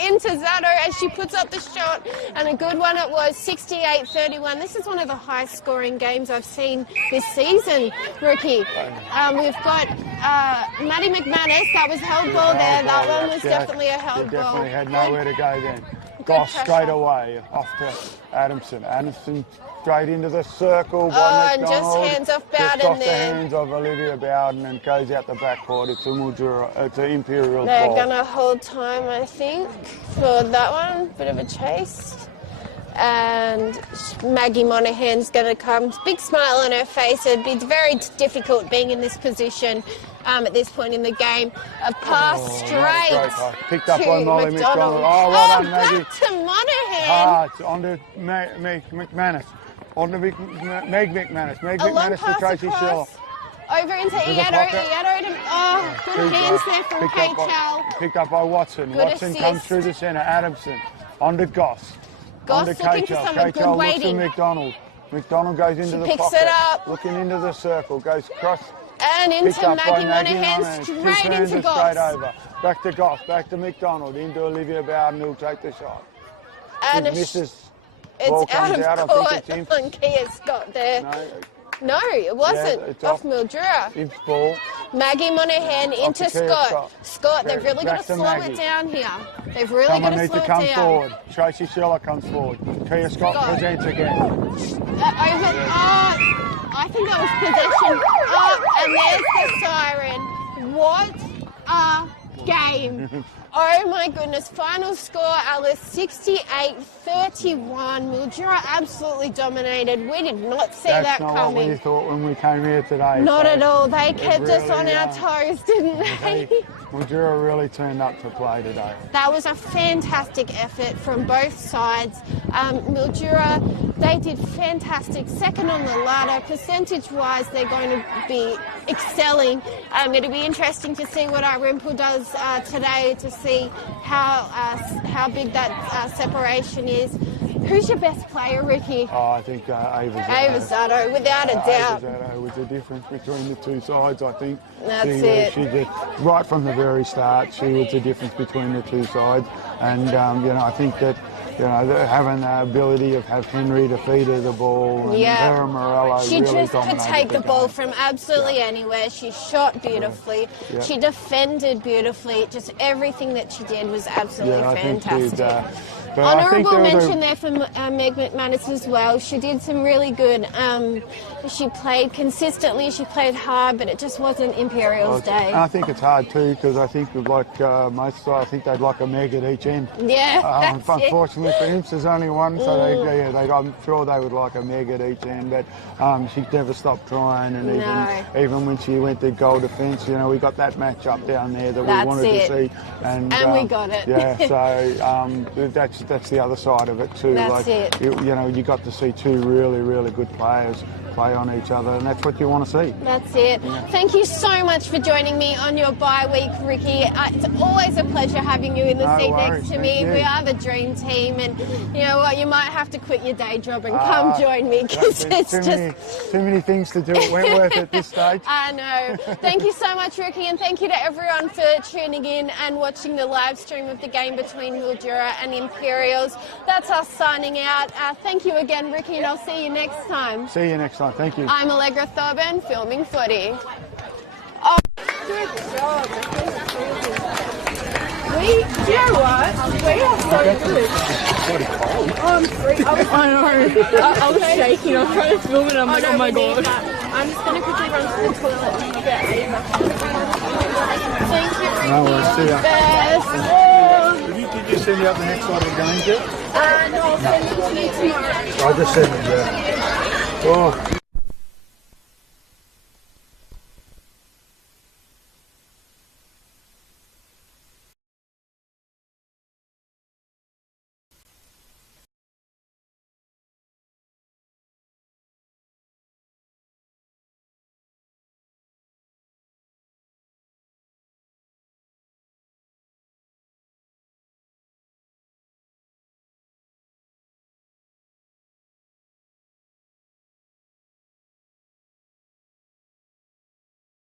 into Zaddo as she puts up the shot. And a good one it was, 68-31. This is one of the highest scoring games I've seen this season, Ricky. We've got Maddie McManus. That was held ball there. That one was definitely a held ball. Definitely had nowhere to go then. Goss straight away off to Adamson. Adamson straight into the circle by and McDonald. just hands off Bowden just off there. the hands of Olivia Bowden and goes out the backcourt. It's a Mildura, it's an Imperials They're ball. going to hold time, I think, for that one. Bit of a chase. And Maggie Monaghan's going to come. Big smile on her face. It'd be very difficult being in this position at this point in the game. A pass straight picked up to by Molly McDonald. McDonald. Well done, Maggie. Back to Monaghan. It's on to Meg McManus. On to Meg McManus. Meg A long McManus pass to Tracy across. Sherlock. Over into Ieto. Good hands there from KHL. Picked up by Watson. Good Watson assist. comes through the centre. Adamson. On to Goss. Goss on to looking for KHL. someone. Good KHL looks waiting. to McDonald. McDonald goes into the picks pocket. it up. Looking into the circle. Goes across. And into Picked up by Maggie Monaghan. Straight into Straight Goss. over. Back to Goss. Back to McDonald. Into Olivia Bowden who'll take the shot. And He misses. it's Ball out comes of out. I court think it's on Kia Scott there. No, it wasn't. it's off off. Mildura. Imp's ball. Maggie Monaghan into to Kia Scott. Scott, they've really got Back to to slow Maggie. it down here. They've really got Someone to needs slow to it come down. forward. Tracy Sherlock comes forward. Kia Scott presents again. I think that was possession. And there's the siren. What a game. Oh my goodness. Final score, Alice, 68-31. Mildura absolutely dominated. We did not see that That's not coming. what we thought when we came here today. Not so at all. They kept us really, on our toes, didn't they? Mildura really turned up to play today. That was a fantastic effort from both sides. Mildura, they did fantastic, second on the ladder. Percentage-wise, they're going to be excelling. It'll be interesting to see what our Rimpool does today to see how big that separation is. Who's your best player, Ricky? Oh, I think Ava Zato, without a doubt. Ava Zato was the difference between the two sides, I think. That's it. She just, right from the very start, she was the difference between the two sides. And, I think that, having the ability of have Henry to feed her the ball and Vera Morello she really just could take the ball from absolutely anywhere. She shot beautifully. Yeah. She defended beautifully. Just everything that she did was absolutely fantastic. Honourable mention there for Meg McManus as well. She did some really good. She played consistently. She played hard, but it just wasn't Imperials' day. I think it's hard too because I think I think they'd like a Meg at each end. Yeah, unfortunately for Imps, there's only one, so I'm sure they would like a Meg at each end. But she never stopped trying, and even when she went to goal defence, we got that match up down there that we wanted to see, and we got it. Yeah, so that's the other side of it too. That's it. You got to see two really good players play on each other, and that's what you want to see. That's it. Yeah. Thank you so much for joining me on your bye week, Ricky. It's always a pleasure having you in the seat next to me. We are the dream team, and you know what? You might have to quit your day job and come join me because it's too many things to do at Wentworth at this stage. I know. Thank you so much, Ricky, and thank you to everyone for tuning in and watching the live stream of the game between Mildura and Imperials. That's us signing out. Thank you again, Ricky, and I'll see you next time. See you next time. Thank you. I'm Allegra Thorburn, filming footy. Good job. Do you know what? We are so good. I'm free. I know. I was shaking. I was trying to film it. I'm like, oh my god. I'm just going to quickly run to the toilet and get Ava. Thank you, Ricky. No worries. See ya. Best. Did you send me up the next side of the game, Jeff? No, I'll send it to you tomorrow. I just sent it, yeah. Oh.